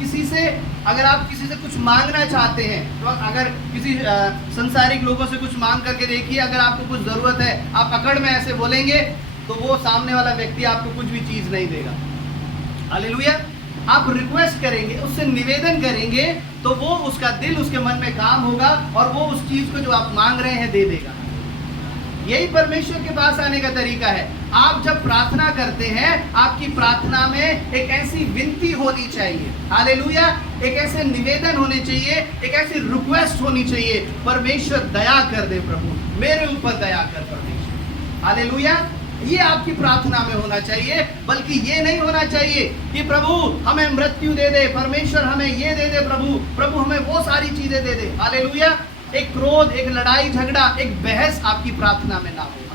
किसी से कुछ मांगना चाहते हैं, तो अगर किसी संसारिक लोगों से कुछ मांग करके देखिए, अगर आपको कुछ जरूरत है, आप अकड़ में ऐसे बोलेंगे तो वो सामने वाला व्यक्ति आपको कुछ भी चीज नहीं देगा। हालेलुया। आप रिक्वेस्ट करेंगे, उससे निवेदन करेंगे, तो वो उसका दिल, उसके मन में काम होगा और वो उस चीज को जो आप मांग रहे हैं दे देगा। यही परमेश्वर के पास आने का तरीका है। आप जब प्रार्थना करते हैं, आपकी प्रार्थना में एक ऐसी विनती होनी चाहिए। हालेलुया। एक ऐसे निवेदन होने चाहिए, एक ऐसी रिक्वेस्ट होनी चाहिए, परमेश्वर दया कर दे, प्रभु मेरे ऊपर दया कर परमेश्वर। हालेलुया। ये आपकी प्रार्थना में होना चाहिए, बल्कि ये नहीं होना चाहिए कि प्रभु हमें मृत्यु दे दे, परमेश्वर हमें ये दे दे, प्रभु हमें वो सारी चीजें दे दे। हालेलुया। एक क्रोध, एक लड़ाई झगड़ा, एक बहस आपकी प्रार्थना में ना हो।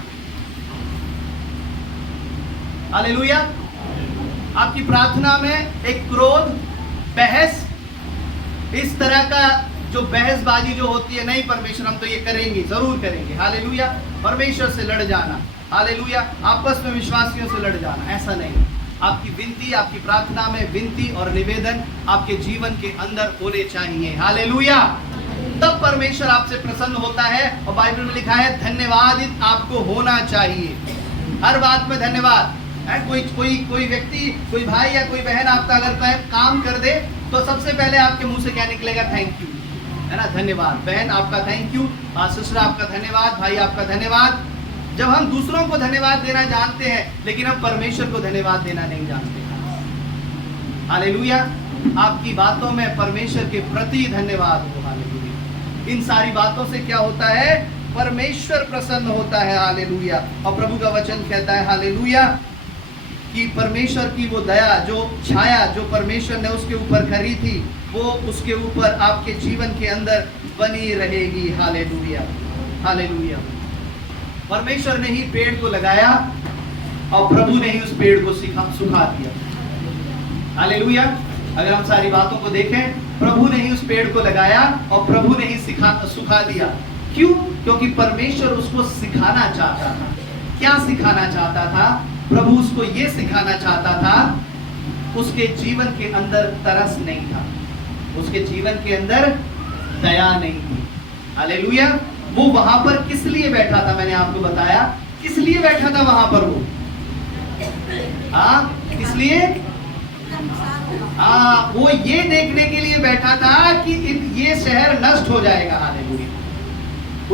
हालेलुया। आपकी प्रार्थना में एक क्रोध, बहस, इस तरह का जो बहसबाजी जो होती है, नहीं परमेश्वर हम तो ये करेंगे, जरूर करेंगे। हालेलुया। परमेश्वर से लड़ जाना, हालेलुया, आपस में विश्वासियों से लड़ जाना, ऐसा नहीं। आपकी विनती, आपकी प्रार्थना में विनती और निवेदन आपके जीवन के अंदर होने चाहिए। हालेलुया। तब परमेश्वर आपसे प्रसन्न होता है। और बाइबल में लिखा है धन्यवादित आपको होना चाहिए। हर बात में धन्यवाद। कोई व्यक्ति, कोई भाई या कोई बहन आपका अगर काम कर दे तो सबसे पहले आपके मुंह से क्या निकलेगा? थैंक यू, है ना। धन्यवाद बहन, आपका थैंक यू। सिस्टर आपका धन्यवाद, भाई आपका धन्यवाद। जब हम दूसरों को धन्यवाद देना जानते हैं, लेकिन हम परमेश्वर को धन्यवाद देना नहीं जानते। हालेलुया। आपकी बातों में परमेश्वर के प्रति धन्यवाद हो। हालेलुया। इन सारी बातों से क्या होता है? परमेश्वर प्रसन्न होता है। हालेलुया। और प्रभु का वचन कहता है, हालेलुया, कि परमेश्वर की वो दया, जो छाया जो परमेश्वर ने उसके ऊपर करी थी, वो उसके ऊपर आपके जीवन के अंदर बनी रहेगी। हालेलुया। हालेलुया। परमेश्वर ने ही पेड़ को लगाया और प्रभु ने ही उस पेड़ को सुखा दिया। हालेलुया। अगर हम सारी बातों को देखें, प्रभु ने ही उस पेड़ को लगाया और प्रभु ने ही सुखा दिया। क्यों? क्योंकि परमेश्वर उसको सिखाना चाहता था। क्या सिखाना चाहता था? प्रभु उसको ये सिखाना चाहता था, उसके जीवन के अंदर तरस नहीं था, उसके जीवन के अंदर दया नहीं थी। हालेलुया। वो वहां पर किस लिए बैठा था? मैंने आपको बताया किस लिए बैठा था वहां पर वो। किस लिए? वो ये देखने के लिए बैठा था कि ये शहर नष्ट हो जाएगा। हालेलुया।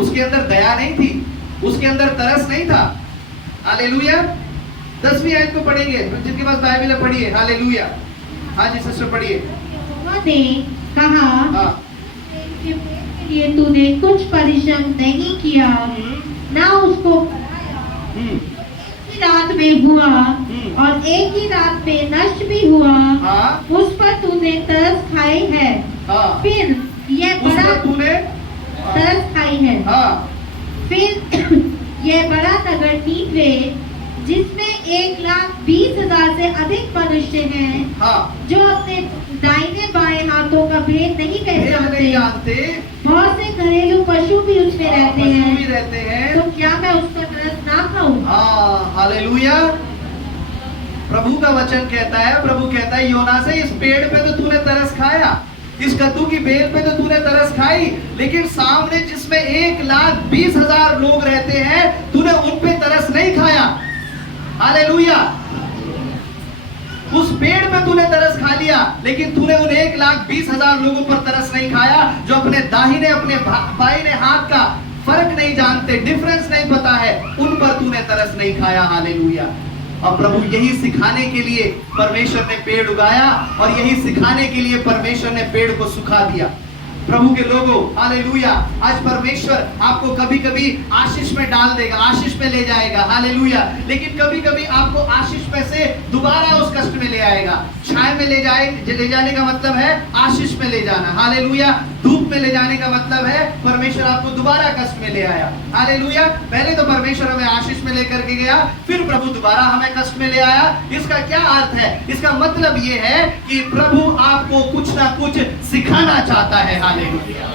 उसके अंदर दया नहीं थी, उसके अंदर तरस नहीं था। हालेलुया। 10वीं आयत को पढ़ेंगे, जिनके पास बाइबल है पढ़िए। हालेलुया। हाँ जी सिस्टर पढ़िए। यहोवा ने कहा, के लिए तूने कुछ परिश्रम नहीं किया, ना उसको एक ही रात में हुआ और एक ही रात में नष्ट भी हुआ। उस पर तूने तरस खाई है। फिर यह बड़ा तूने तरस खाई है। फिर यह बड़ा नगर नीनवे, जिसमें 1,20,000 से अधिक मनुष्य हैं, जो अपने दाहिने बाएं हाथों का भेद नहीं पहचानते, बहुत से घरेलू पशु भी उसमें रहते हैं, तो क्या मैं उसका तरस ना खाऊं? हालेलुया। प्रभु का वचन कहता है, प्रभु कहता है योना से, इस पेड़ पे तो तूने तरस खाया, इस कद्दू की बेल पे तो तूने तरस खाई, लेकिन सामने जिसमें 1,20,000 लोग रहते हैं तूने उन पे तरस नहीं खाया। हालेलुया। उस पेड़ पे तूने तरस खा लिया, लेकिन तूने उन 1,20,000 लोगों पर तरस नहीं खाया जो अपने दाहिने अपने बाईने हाथ का फर्क नहीं जानते, डिफरेंस नहीं पता है, उन पर तूने तरस नहीं खाया। हालेलुया। और प्रभु यही सिखाने के लिए परमेश्वर ने पेड़ उगाया, और यही सिखाने के लिए परमेश्वर ने पेड़ को सुखा दिया। प्रभु के लोगों, हालेलुया। आज परमेश्वर आपको कभी कभी आशीष में डाल देगा, आशीष में ले जाएगा, हालेलुया। लेकिन कभी कभी आपको आशीष में से दोबारा उस कष्ट में ले आएगा। छाया में ले जाने का मतलब है आशीष में ले जाना, हालेलुया। धूप में ले जाने का मतलब है परमेश्वर आपको दोबारा कष्ट में ले आया, हालेलुया। पहले तो परमेश्वर हमें आशीष में लेकर के गया, फिर प्रभु दोबारा हमें कष्ट में ले आया। इसका क्या अर्थ है? इसका मतलब ये है कि प्रभु आपको कुछ ना कुछ सिखाना चाहता है, हालेलुया।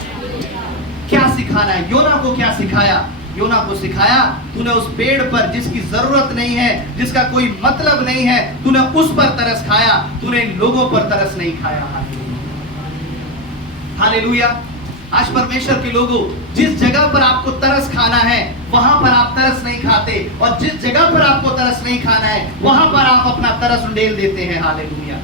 क्या सिखाना है? योना को क्या सिखाया? योना को सिखाया, तूने उस पेड़ पर जिसकी जरूरत नहीं है, जिसका कोई मतलब नहीं है, तूने उस पर तरस खाया, तूने इन लोगों पर तरस नहीं खाया। हालेलुया। आज परमेश्वर के लोगों, जिस जगह पर आपको तरस खाना है वहां पर आप तरस नहीं खाते, और जिस जगह पर आपको तरस नहीं खाना है वहां पर आप अपना तरस उंडेल देते हैं। हालेलुया।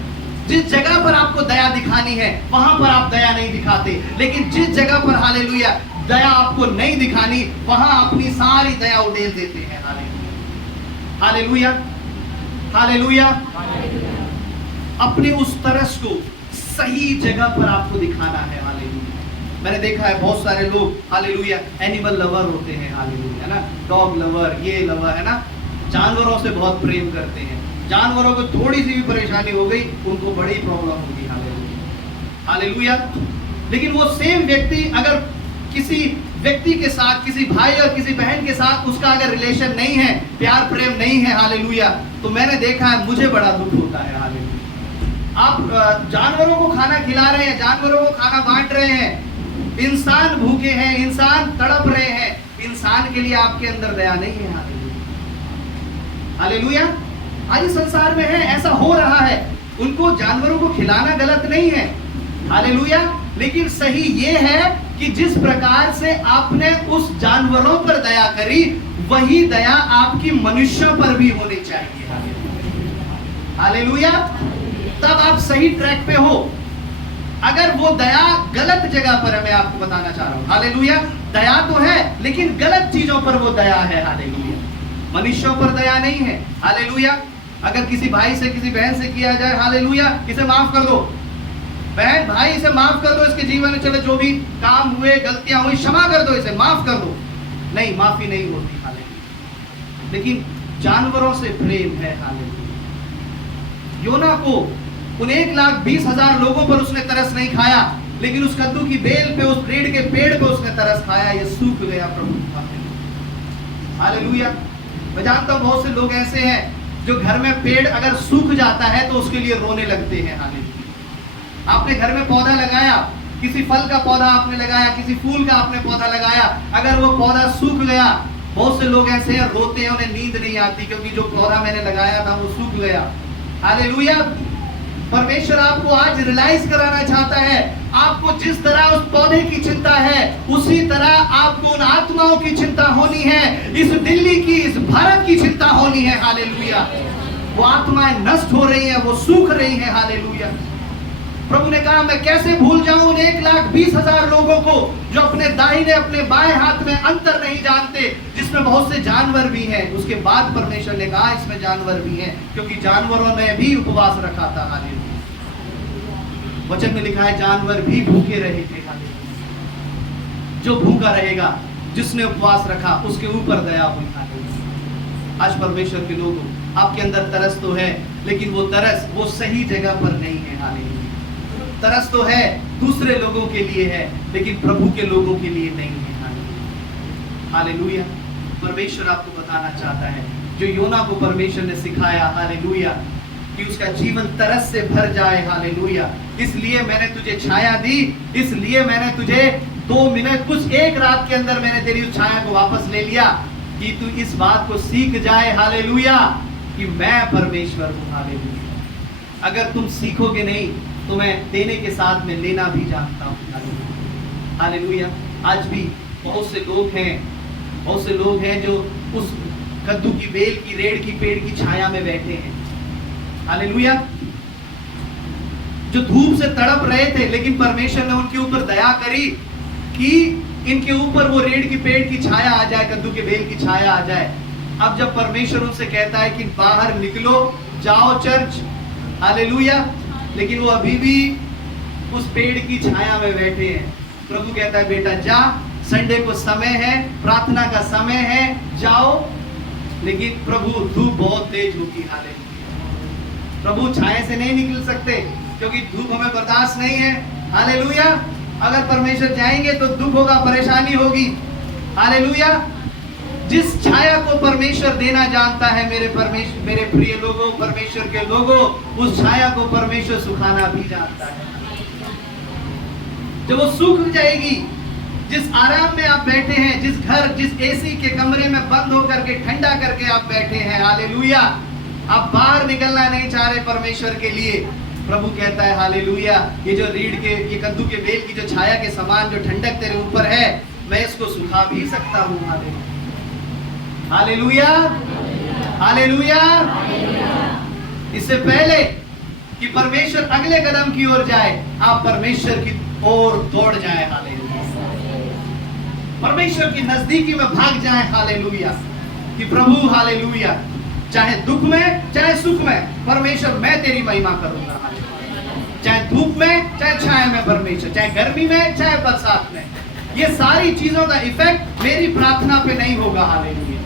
जिस जगह पर आपको दया दिखानी है वहां पर आप दया नहीं दिखाते, लेकिन जिस जगह पर, हालेलुया, दया आपको नहीं दिखानी वहां अपनी सारी दया उड़ेल देते हैं। Hallelujah, hallelujah. अपने उस तरस को सही जगह पर आपको दिखाना है। हालेलुया। मैंने देखा है बहुत सारे लोग, हालेलुया, एनिमल लवर होते हैं, हालेलुया, है ना, डॉग लवर, ये लवर, है ना, जानवरों से बहुत प्रेम करते हैं। जानवरों को थोड़ी सी भी परेशानी हो गई उनको बड़ी प्रॉब्लम होगी। Hallelujah, hallelujah. लेकिन वो सेम व्यक्ति अगर किसी व्यक्ति के साथ, किसी भाई और किसी बहन के साथ उसका अगर रिलेशन नहीं है, प्यार प्रेम नहीं है, हालेलुया, तो मैंने देखा है मुझे बड़ा दुख होता है। हालेलुया। आप जानवरों को खाना खिला रहे हैं, जानवरों को खाना बांट रहे हैं, इंसान भूखे हैं, इंसान तड़प रहे हैं, इंसान के लिए आपके अंदर दया नहीं है। Hallelujah, hallelujah. आज इस संसार में है, ऐसा हो रहा है। उनको जानवरों को खिलाना गलत नहीं है, हालेलुया, लेकिन सही ये है कि जिस प्रकार से आपने उस जानवरों पर दया करी वही दया आपकी मनुष्यों पर भी होनी चाहिए। हालेलुया। तब आप सही ट्रैक पे हो। अगर वो दया गलत जगह पर है, मैं आपको बताना चाह रहा हूं, हालेलुया, दया तो है लेकिन गलत चीजों पर वो दया है। हालेलुया। मनुष्यों पर दया नहीं है। हालेलुया। अगर किसी भाई से, किसी बहन से किया जाए, हालेलुया, इसे माफ कर दो, बहन भाई इसे माफ कर दो, इसके जीवन में चले जो भी काम हुए, गलतियां हुई, क्षमा कर दो, इसे माफ कर दो, नहीं, माफी नहीं होती। हालेलुया। लेकिन जानवरों से प्रेम है। हालेलुया। योना को उन 1,20,000 लोगों पर उसने तरस नहीं खाया, लेकिन उस कद्दू की बेल पे, उस पेड़ के पेड़ पे उसने तरस खाया, ये सूख गया। प्रभु, हालेलुया। मैं जानता हूं बहुत से लोग ऐसे हैं जो घर में पेड़ अगर सूख जाता है तो उसके लिए रोने लगते हैं। हालेलुया। आपने घर में पौधा लगाया, किसी फल का पौधा आपने लगाया, किसी फूल का आपने पौधा लगाया, अगर वो पौधा सूख गया, बहुत से लोग ऐसे हैं रोते हैं, उन्हें नींद नहीं आती क्योंकि जो पौधा मैंने लगाया था वो सूख गया। हालेलुया। परमेश्वर आपको आज रियलाइज कराना चाहता है, आपको जिस तरह उस पौधे की चिंता है उसी तरह आपको उन आत्माओं की चिंता होनी है, इस दिल्ली की, इस भारत की चिंता होनी है। हालेलुया। वो आत्माएं नष्ट हो रही हैं, वो सूख रही हैं। हालेलुया। प्रभु ने कहा, मैं कैसे भूल जाऊं उन 1,20,000 लोगों को जो अपने दाहिने अपने बाएं हाथ में अंतर नहीं जानते, जिसमें बहुत से जानवर भी हैं। उसके बाद परमेश्वर ने कहा इसमें जानवर भी हैं, क्योंकि जानवरों ने भी उपवास रखा था। हालेलुया। वचन में लिखा है जानवर भी भूखे रहे थे। हालेलुया। जो भूखा रहेगा, जिसने उपवास रखा, उसके ऊपर दया हुई। हालेलुया। आज परमेश्वर के लोगों, आपके अंदर तरस तो है, लेकिन वो तरस वो सही जगह पर नहीं है। हालेलुया। तरस तो है, दूसरे लोगों के लिए है, लेकिन प्रभु के लोगों के लिए नहीं है। हालेलुया। परमेश्वर आपको बताना चाहता है, जो योना को परमेश्वर ने सिखाया, हालेलुया, कि उसका जीवन तरस से भर जाए। हालेलुया। इसलिए मैंने तुझे छाया दी, इसलिए मैंने तुझे 2 मिनट, कुछ एक रात के अंदर मैंने तेरी उस छाया को वापस ले लिया कि तू इस बात को सीख जाए। हालेलुया। कि मैं परमेश्वर हूँ। हालेलुया। अगर तुम सीखोगे नहीं तो मैं देने के साथ में लेना भी जानता हूँ। हालेलुया। हालेलुया। आज भी बहुत से लोग हैं जो उस कद्दू की बेल की रेड़ की पेड़ की छाया में बैठे हैं। हालेलुया। जो धूप से तड़प रहे थे, लेकिन परमेश्वर ने उनके ऊपर दया करी कि इनके ऊपर वो रेड़ की पेड़ की छाया आ जाए, कद्दू के बेल की छाया आ जाए। अब जब परमेश्वर उनसे कहता है कि बाहर निकलो, जाओ चर्च, हालेलुया, लेकिन वो अभी भी उस पेड़ की छाया में बैठे हैं। प्रभु कहता है बेटा जा, संडे को समय है, प्रार्थना का समय है, जाओ। लेकिन प्रभु धूप बहुत तेज होगी। हालेलुया। प्रभु छाया से नहीं निकल सकते क्योंकि धूप हमें बर्दाश्त नहीं है। हालेलुया। अगर परमेश्वर जाएंगे तो दुख होगा, परेशानी होगी। हालेलुया। जिस छाया को परमेश्वर देना जानता है, मेरे प्रिय लोगों, परमेश्वर के लोगों, उस छाया को परमेश्वर सुखाना भी जानता है। जब वो सूख जाएगी, जिस आराम में आप बैठे हैं, जिस एसी के कमरे में बंद होकर के ठंडा करके आप बैठे हैं, हालेलुया, आप बाहर निकलना नहीं चाह रहे परमेश्वर के लिए। प्रभु कहता है हालेलुया, ये जो ये कद्दू के बेल की जो छाया के समान जो ठंडक तेरे ऊपर है, मैं इसको सुखा भी सकता हूँ। हालेलुया। हालेलुया। इससे पहले कि परमेश्वर अगले कदम की ओर जाए, आप परमेश्वर की ओर दौड़ जाए। हालेलुया। परमेश्वर की नजदीकी में भाग जाए। हालेलुया। कि प्रभु हालेलुया, चाहे दुख में चाहे सुख में परमेश्वर मैं तेरी महिमा करूंगा। चाहे धूप में चाहे छाया में परमेश्वर, चाहे गर्मी में चाहे बरसात में, ये सारी चीजों का इफेक्ट मेरी प्रार्थना पे नहीं होगा। हालेलुया।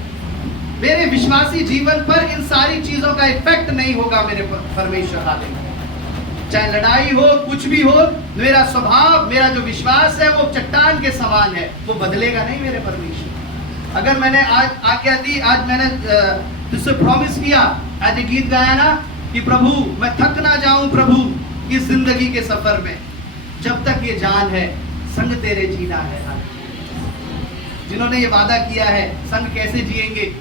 मेरे विश्वासी जीवन पर इन सारी चीजों का इफेक्ट नहीं होगा मेरे परमेश्वर। हालेलुया। चाहे लड़ाई हो, कुछ भी हो, मेरा स्वभाव, मेरा जो विश्वास है वो चट्टान के समान है, वो बदलेगा नहीं मेरे परमेश्वर। अगर मैंने आज आज्ञा दी, आज मैंने तुझसे प्रॉमिस किया, आज ये गीत गाया ना कि प्रभु मैं थक ना जाऊं प्रभु इस जिंदगी के सफर में, जब तक ये जान है संग तेरे जीना है। जिन्होंने ये वादा किया है, संग कैसे जिएंगे?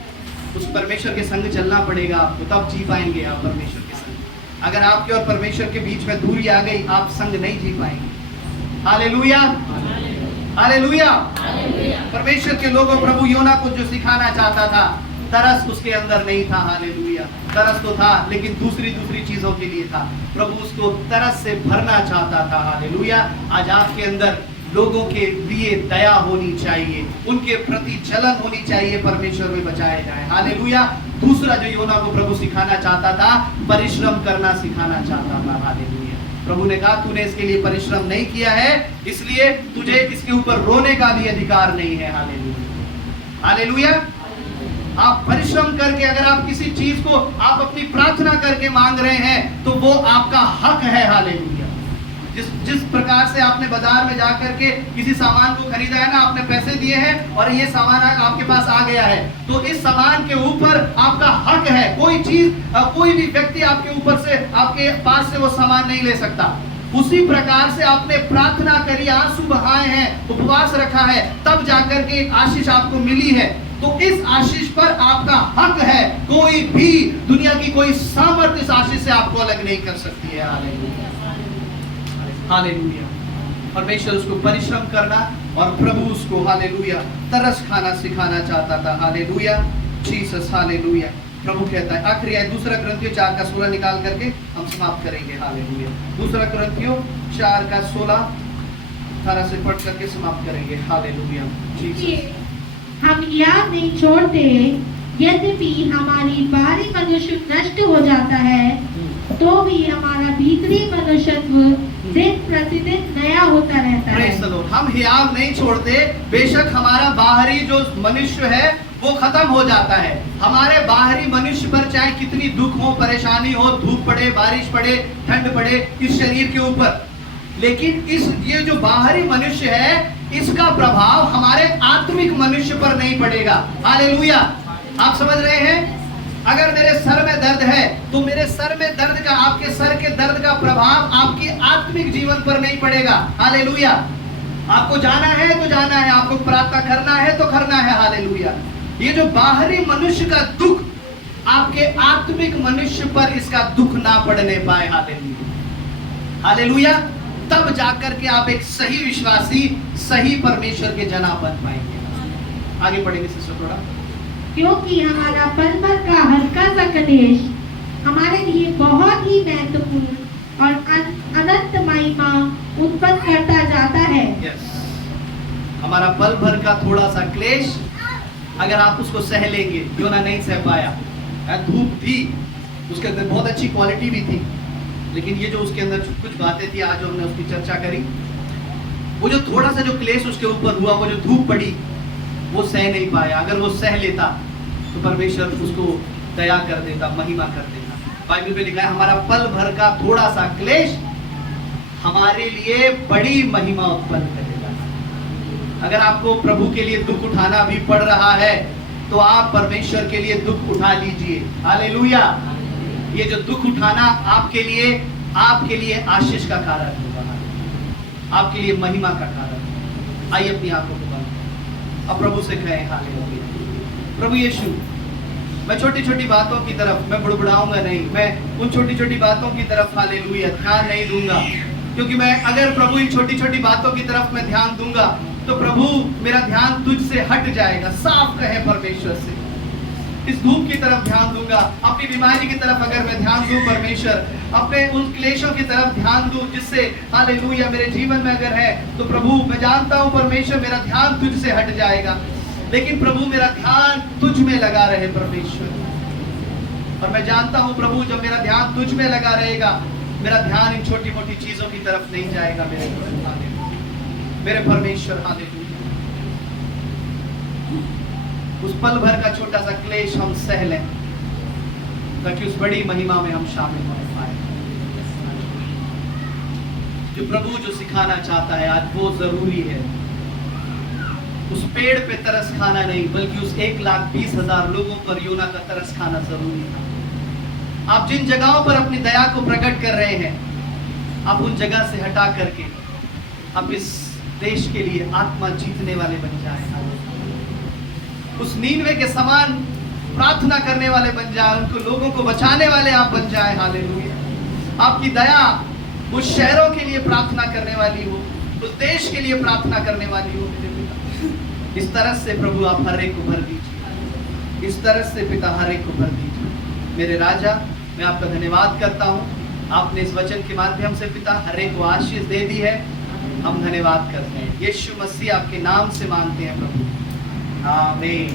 उस परमेश्वर के संग चलना पड़ेगा आपको, तब जी पाएंगे आप परमेश्वर के संग। अगर आपके और परमेश्वर के बीच में दूरी आ गई, आप संग नहीं जी पाएंगे। हालेलुया। हालेलुया। परमेश्वर के लोगों, प्रभु योना को जो सिखाना चाहता था, तरस उसके अंदर नहीं था। हालेलुया। तरस तो था, लेकिन दूसरी चीजों के लिए था। प्रभु उसको तरस से भरना चाहता था। हालेलुया। आज आपके अंदर लोगों के लिए दया होनी चाहिए, उनके प्रति जलन होनी चाहिए, परमेश्वर में बचाए जाए। हालेलुया। दूसरा जो योना को प्रभु सिखाना चाहता था, परिश्रम करना सिखाना चाहता था। हालेलुया। प्रभु ने कहा तूने इसके लिए परिश्रम नहीं किया है, इसलिए तुझे इसके ऊपर रोने का भी अधिकार नहीं है। हालेलुया। हालेलुया। आप परिश्रम करके, अगर आप किसी चीज को आप अपनी प्रार्थना करके मांग रहे हैं, तो वो आपका हक है। हालेलुया। जिस प्रकार से आपने बाजार में जाकर के किसी सामान को खरीदा है ना, आपने पैसे दिए हैं और ये सामान आपके पास आ गया है, तो इस सामान के ऊपर आपका हक है। कोई भी व्यक्ति आपके ऊपर से, आपके पास से वो सामान नहीं ले सकता। उसी प्रकार से आपने प्रार्थना करी, आंसू बहाए हैं, उपवास रखा है, तब जाकर के एक आशीष आपको मिली है। तो इस आशीष पर आपका हक है। कोई भी दुनिया की कोई सामर्थ्य इस आशीष से आपको अलग नहीं कर सकती है। हालेलुया। हालेलुया। परमेश्वर उसको परिश्रम करना और प्रभु उसको हालेलुया तरस खाना सिखाना चाहता था। हालेलुया। जीसस। हालेलुया। प्रभु कहता है, आखिरी है 2 कुरिन्थियों 4 का 16 निकाल करके हम समाप्त करेंगे। हालेलुया। 2 कुरिन्थियों 4 का 16 18 से पढ़ करके समाप्त करेंगे। हालेलुया। जीसस। हम याद नहीं छोड़ते, यद्यपि हमारी बाहरी मनुष्य नष्ट हो जाता है, तो भी हमारा भीतरी मनुष्यत्व दिन प्रतिदिन नया होता रहता है। Praise the Lord. हम हियाव नहीं छोड़ते, बेशक हमारा बाहरी जो मनुष्य है वो खत्म हो जाता है। हमारे बाहरी मनुष्य पर चाहे कितनी दुख हो, परेशानी हो, धूप पड़े, बारिश पड़े, ठंड पड़े इस शरीर के ऊपर, लेकिन ये जो बाहरी मनुष्य है, इसका प्रभाव हमारे आत्मिक मनुष्य पर नहीं पड़ेगा। हालेलुया। आप समझ रहे हैं? अगर मेरे सर में दर्द है, तो मेरे सर में दर्द का, आपके सर के दर्द का प्रभाव आपके आत्मिक जीवन पर नहीं पड़ेगा। हालेलुया। आपको जाना है तो जाना है, आपको प्रार्थना करना है तो करना है। हालेलुया। ये जो बाहरी मनुष्य का दुख, आपके आत्मिक मनुष्य पर इसका दुख ना पड़ने पाए। Hallelujah, hallelujah. तब जाकर के आप एक सही विश्वासी, सही परमेश्वर के जना बन पाएंगे। आगे पढ़ेंगे सिस्टर थोड़ा। क्योंकि हमारा पल भर का हल्का सा कलेश हमारे लिए बहुत ही महत्वपूर्ण और अनंत महिमा उत्पन्न करता जाता है। यस, हमारा पल भर का थोड़ा सा क्लेश अगर आप उसको सह लेंगे, योना नहीं सह पाया। धूप थी, उसके अंदर बहुत अच्छी क्वालिटी भी थी, लेकिन ये जो उसके अंदर कुछ बातें थी, आज हमने उसकी चर्चा करी। वो जो थोड़ा सा जो क्लेश उसके ऊपर हुआ, वो जो धूप पड़ी, वो सह नहीं पाया। अगर वो सह लेता तो परमेश्वर उसको दया कर देता, महिमा कर देता। बाइबल में लिखा है हमारा पल भर का थोड़ा सा क्लेश हमारे लिए बड़ी महिमा उत्पन्न करेगा। अगर आपको प्रभु के लिए दुख उठाना भी पड़ रहा है तो आप परमेश्वर के लिए दुख उठा लीजिए। हालेलुया। ये जो दुख उठाना आपके लिए आशीष का कारण होगा, आपके लिए महिमा का कारण। आइए अपनी आंखों को बंद, अब प्रभु से कहें हालेलुया। प्रभु यीशु, मैं छोटी छोटी बातों की तरफ मैं बुड़बुड़ाऊंगा नहीं, मैं उन छोटी छोटी बातों की तरफ हालेलुया ध्यान नहीं दूंगा, क्योंकि मैं अगर प्रभु इन छोटी छोटी बातों की तरफ मैं ध्यान दूंगा तो प्रभु मेरा ध्यान तुझसे हट जाएगा। साफ कहे परमेश्वर से, इस धूप की तरफ ध्यान दूंगा, अपनी बीमारी की तरफ अगर मैं ध्यान दूं परमेश्वर, अपने उन क्लेशों की तरफ ध्यान दूं जिससे हालेलुया मेरे जीवन में अगर है, तो प्रभु मैं जानता हूं परमेश्वर मेरा ध्यान तुझसे हट जाएगा। लेकिन प्रभु मेरा ध्यान तुझ में लगा रहे परमेश्वर, और मैं जानता हूं प्रभु जब मेरा ध्यान तुझ में लगा रहेगा, मेरा ध्यान इन छोटी मोटी चीजों की तरफ नहीं जाएगा। मेरे परमेश्वर हालेलुया, उस पल भर का छोटा सा क्लेश हम सह लें ताकि उस बड़ी महिमा में हम शामिल हो पाए। जो प्रभु जो सिखाना चाहता है आज वो जरूरी है। उस पेड़ पे तरस खाना नहीं, बल्कि उस 1,20,000 लोगों पर योना का तरस खाना जरूरी था। आप जिन जगहों पर अपनी दया को प्रकट कर रहे हैं, आप उन जगह से हटा करके आप इस देश के लिए आत्मा जीतने वाले बन जाए। उस नीनवे के समान प्रार्थना करने वाले बन जाए, उनको लोगों को बचाने वाले आप बन जाए। हालेलुया। आपकी दया उस शहरों के लिए प्रार्थना करने वाली हो, उस देश के लिए प्रार्थना करने वाली हो। मेरे पिता, इस तरह से प्रभु आप हर एक को भर दीजिए, इस तरह से पिता हर एक को भर दीजिए। मेरे राजा, मैं आपका धन्यवाद करता हूँ, आपने इस वचन के माध्यम से पिता हर एक को आशीष दे दी है। हम धन्यवाद करते हैं, यीशु मसीह आपके नाम से मांगते हैं प्रभु, आमीन।